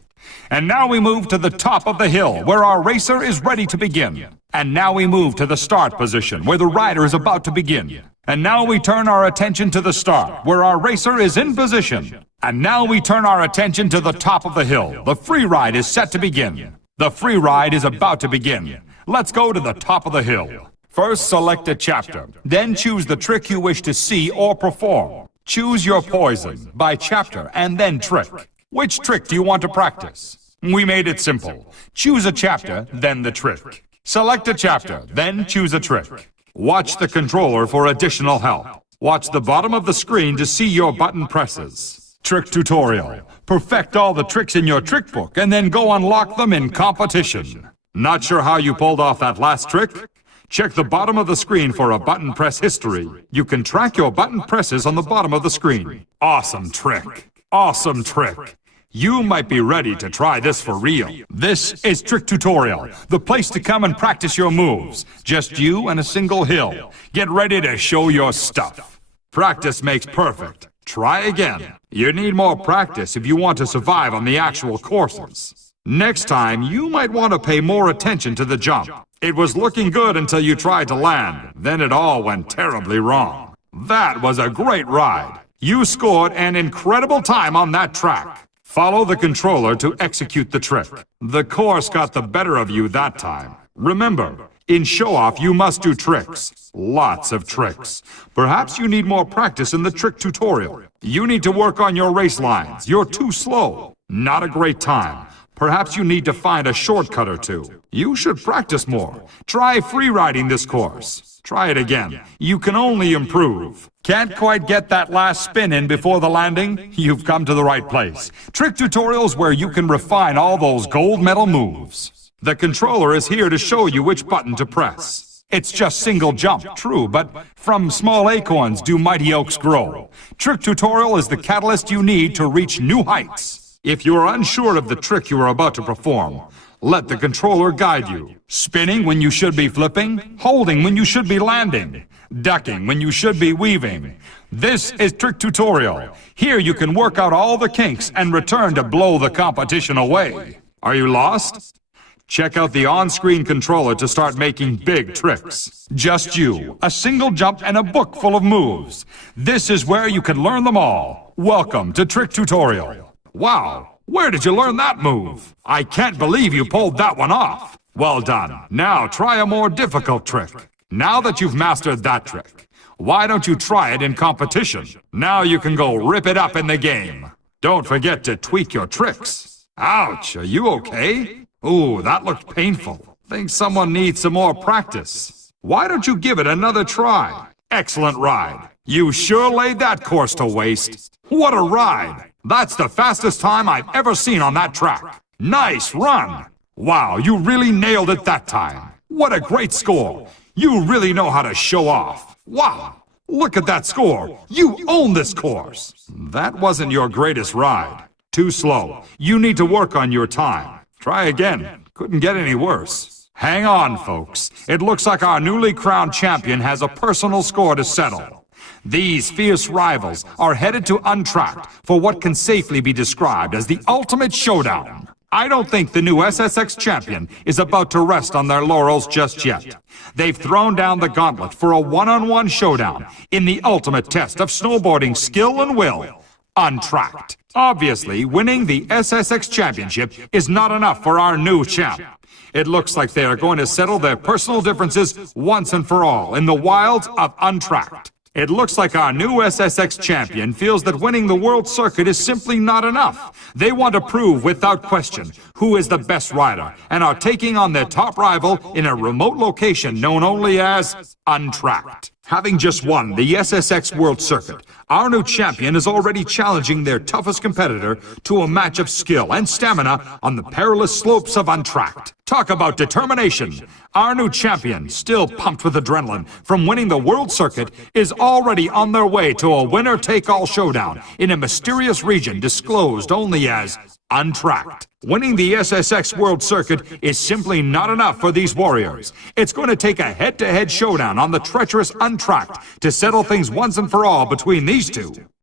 And now we move to the top of the hill, where our racer is ready to begin. And now we move to the start position, where the rider is about to begin. And now we turn our attention to the start, where our racer is in position. And now we turn our attention to the top of the hill. The free ride is set to begin. The free ride is about to begin. Let's go to the top of the hill. First, select a chapter. Then choose the trick you wish to see or perform. Choose your poison by chapter and then trick. Which trick do you want to practice? We made it simple. Choose a chapter, then the trick. Select a chapter, then choose a trick. Watch the controller for additional help. Watch the bottom of the screen to see your button presses. Trick tutorial. Perfect all the tricks in your trick book and then go unlock them in competition. Not sure how you pulled off that last trick? Check the bottom of the screen for a button press history. You can track your button presses on the bottom of the screen. Awesome trick. Awesome trick. You might be ready to try this for real. This is Trick Tutorial, the place to come and practice your moves. Just you and a single hill. Get ready to show your stuff. Practice makes perfect. Try again. You need more practice if you want to survive on the actual courses. Next time, you might want to pay more attention to the jump. It was looking good until you tried to land. Then it all went terribly wrong. That was a great ride. You scored an incredible time on that track. Follow the controller to execute the trick. The course got the better of you that time. Remember, in show-off you must do tricks. Lots of tricks. Perhaps you need more practice in the trick tutorial. You need to work on your race lines. You're too slow. Not a great time. Perhaps you need to find a shortcut or two. You should practice more. Try free-riding this course. Try it again. You can only improve. Can't quite get that last spin in before the landing? You've come to the right place. Trick tutorials where you can refine all those gold medal moves. The controller is here to show you which button to press. It's just single jump, true, but from small acorns do mighty oaks grow. Trick tutorial is the catalyst you need to reach new heights. If you are unsure of the trick you are about to perform, let the controller guide you. Spinning when you should be flipping, holding when you should be landing, ducking when you should be weaving. This is Trick Tutorial. Here you can work out all the kinks and return to blow the competition away. Are you lost? Check out the on-screen controller to start making big tricks. Just you, a single jump, and a book full of moves. This is where you can learn them all. Welcome to Trick Tutorial. Wow, where did you learn that move? I can't believe you pulled that one off. Well done. Now try a more difficult trick. Now that you've mastered that trick, why don't you try it in competition? Now you can go rip it up in the game. Don't forget to tweak your tricks. Ouch, are you okay? Ooh, that looked painful. Think someone needs some more practice. Why don't you give it another try? Excellent ride. You sure laid that course to waste. What a ride! That's the fastest time I've ever seen on that track. Nice run! Wow, you really nailed it that time. What a great score. You really know how to show off. Wow, look at that score. You own this course. That wasn't your greatest ride. Too slow. You need to work on your time. Try again. Couldn't get any worse. Hang on, folks. It looks like our newly crowned champion has a personal score to settle. These fierce rivals are headed to Untracked for what can safely be described as the ultimate showdown. I don't think the new SSX champion is about to rest on their laurels just yet. They've thrown down the gauntlet for a one-on-one showdown in the ultimate test of snowboarding skill and will. Untracked. Obviously, winning the SSX Championship is not enough for our new champ. It looks like they are going to settle their personal differences once and for all in the wilds of Untracked. It looks like our new SSX champion feels that winning the World Circuit is simply not enough. They want to prove without question who is the best rider and are taking on their top rival in a remote location known only as Untracked. Having just won the SSX World Circuit, our new champion is already challenging their toughest competitor to a match of skill and stamina on the perilous slopes of Untracked. Talk about determination! Our new champion, still pumped with adrenaline from winning the World Circuit, is already on their way to a winner-take-all showdown in a mysterious region disclosed only as Untracked. Winning the SSX World Circuit is simply not enough for these warriors. It's going to take a head-to-head showdown on the treacherous Untracked to settle things once and for all between these two.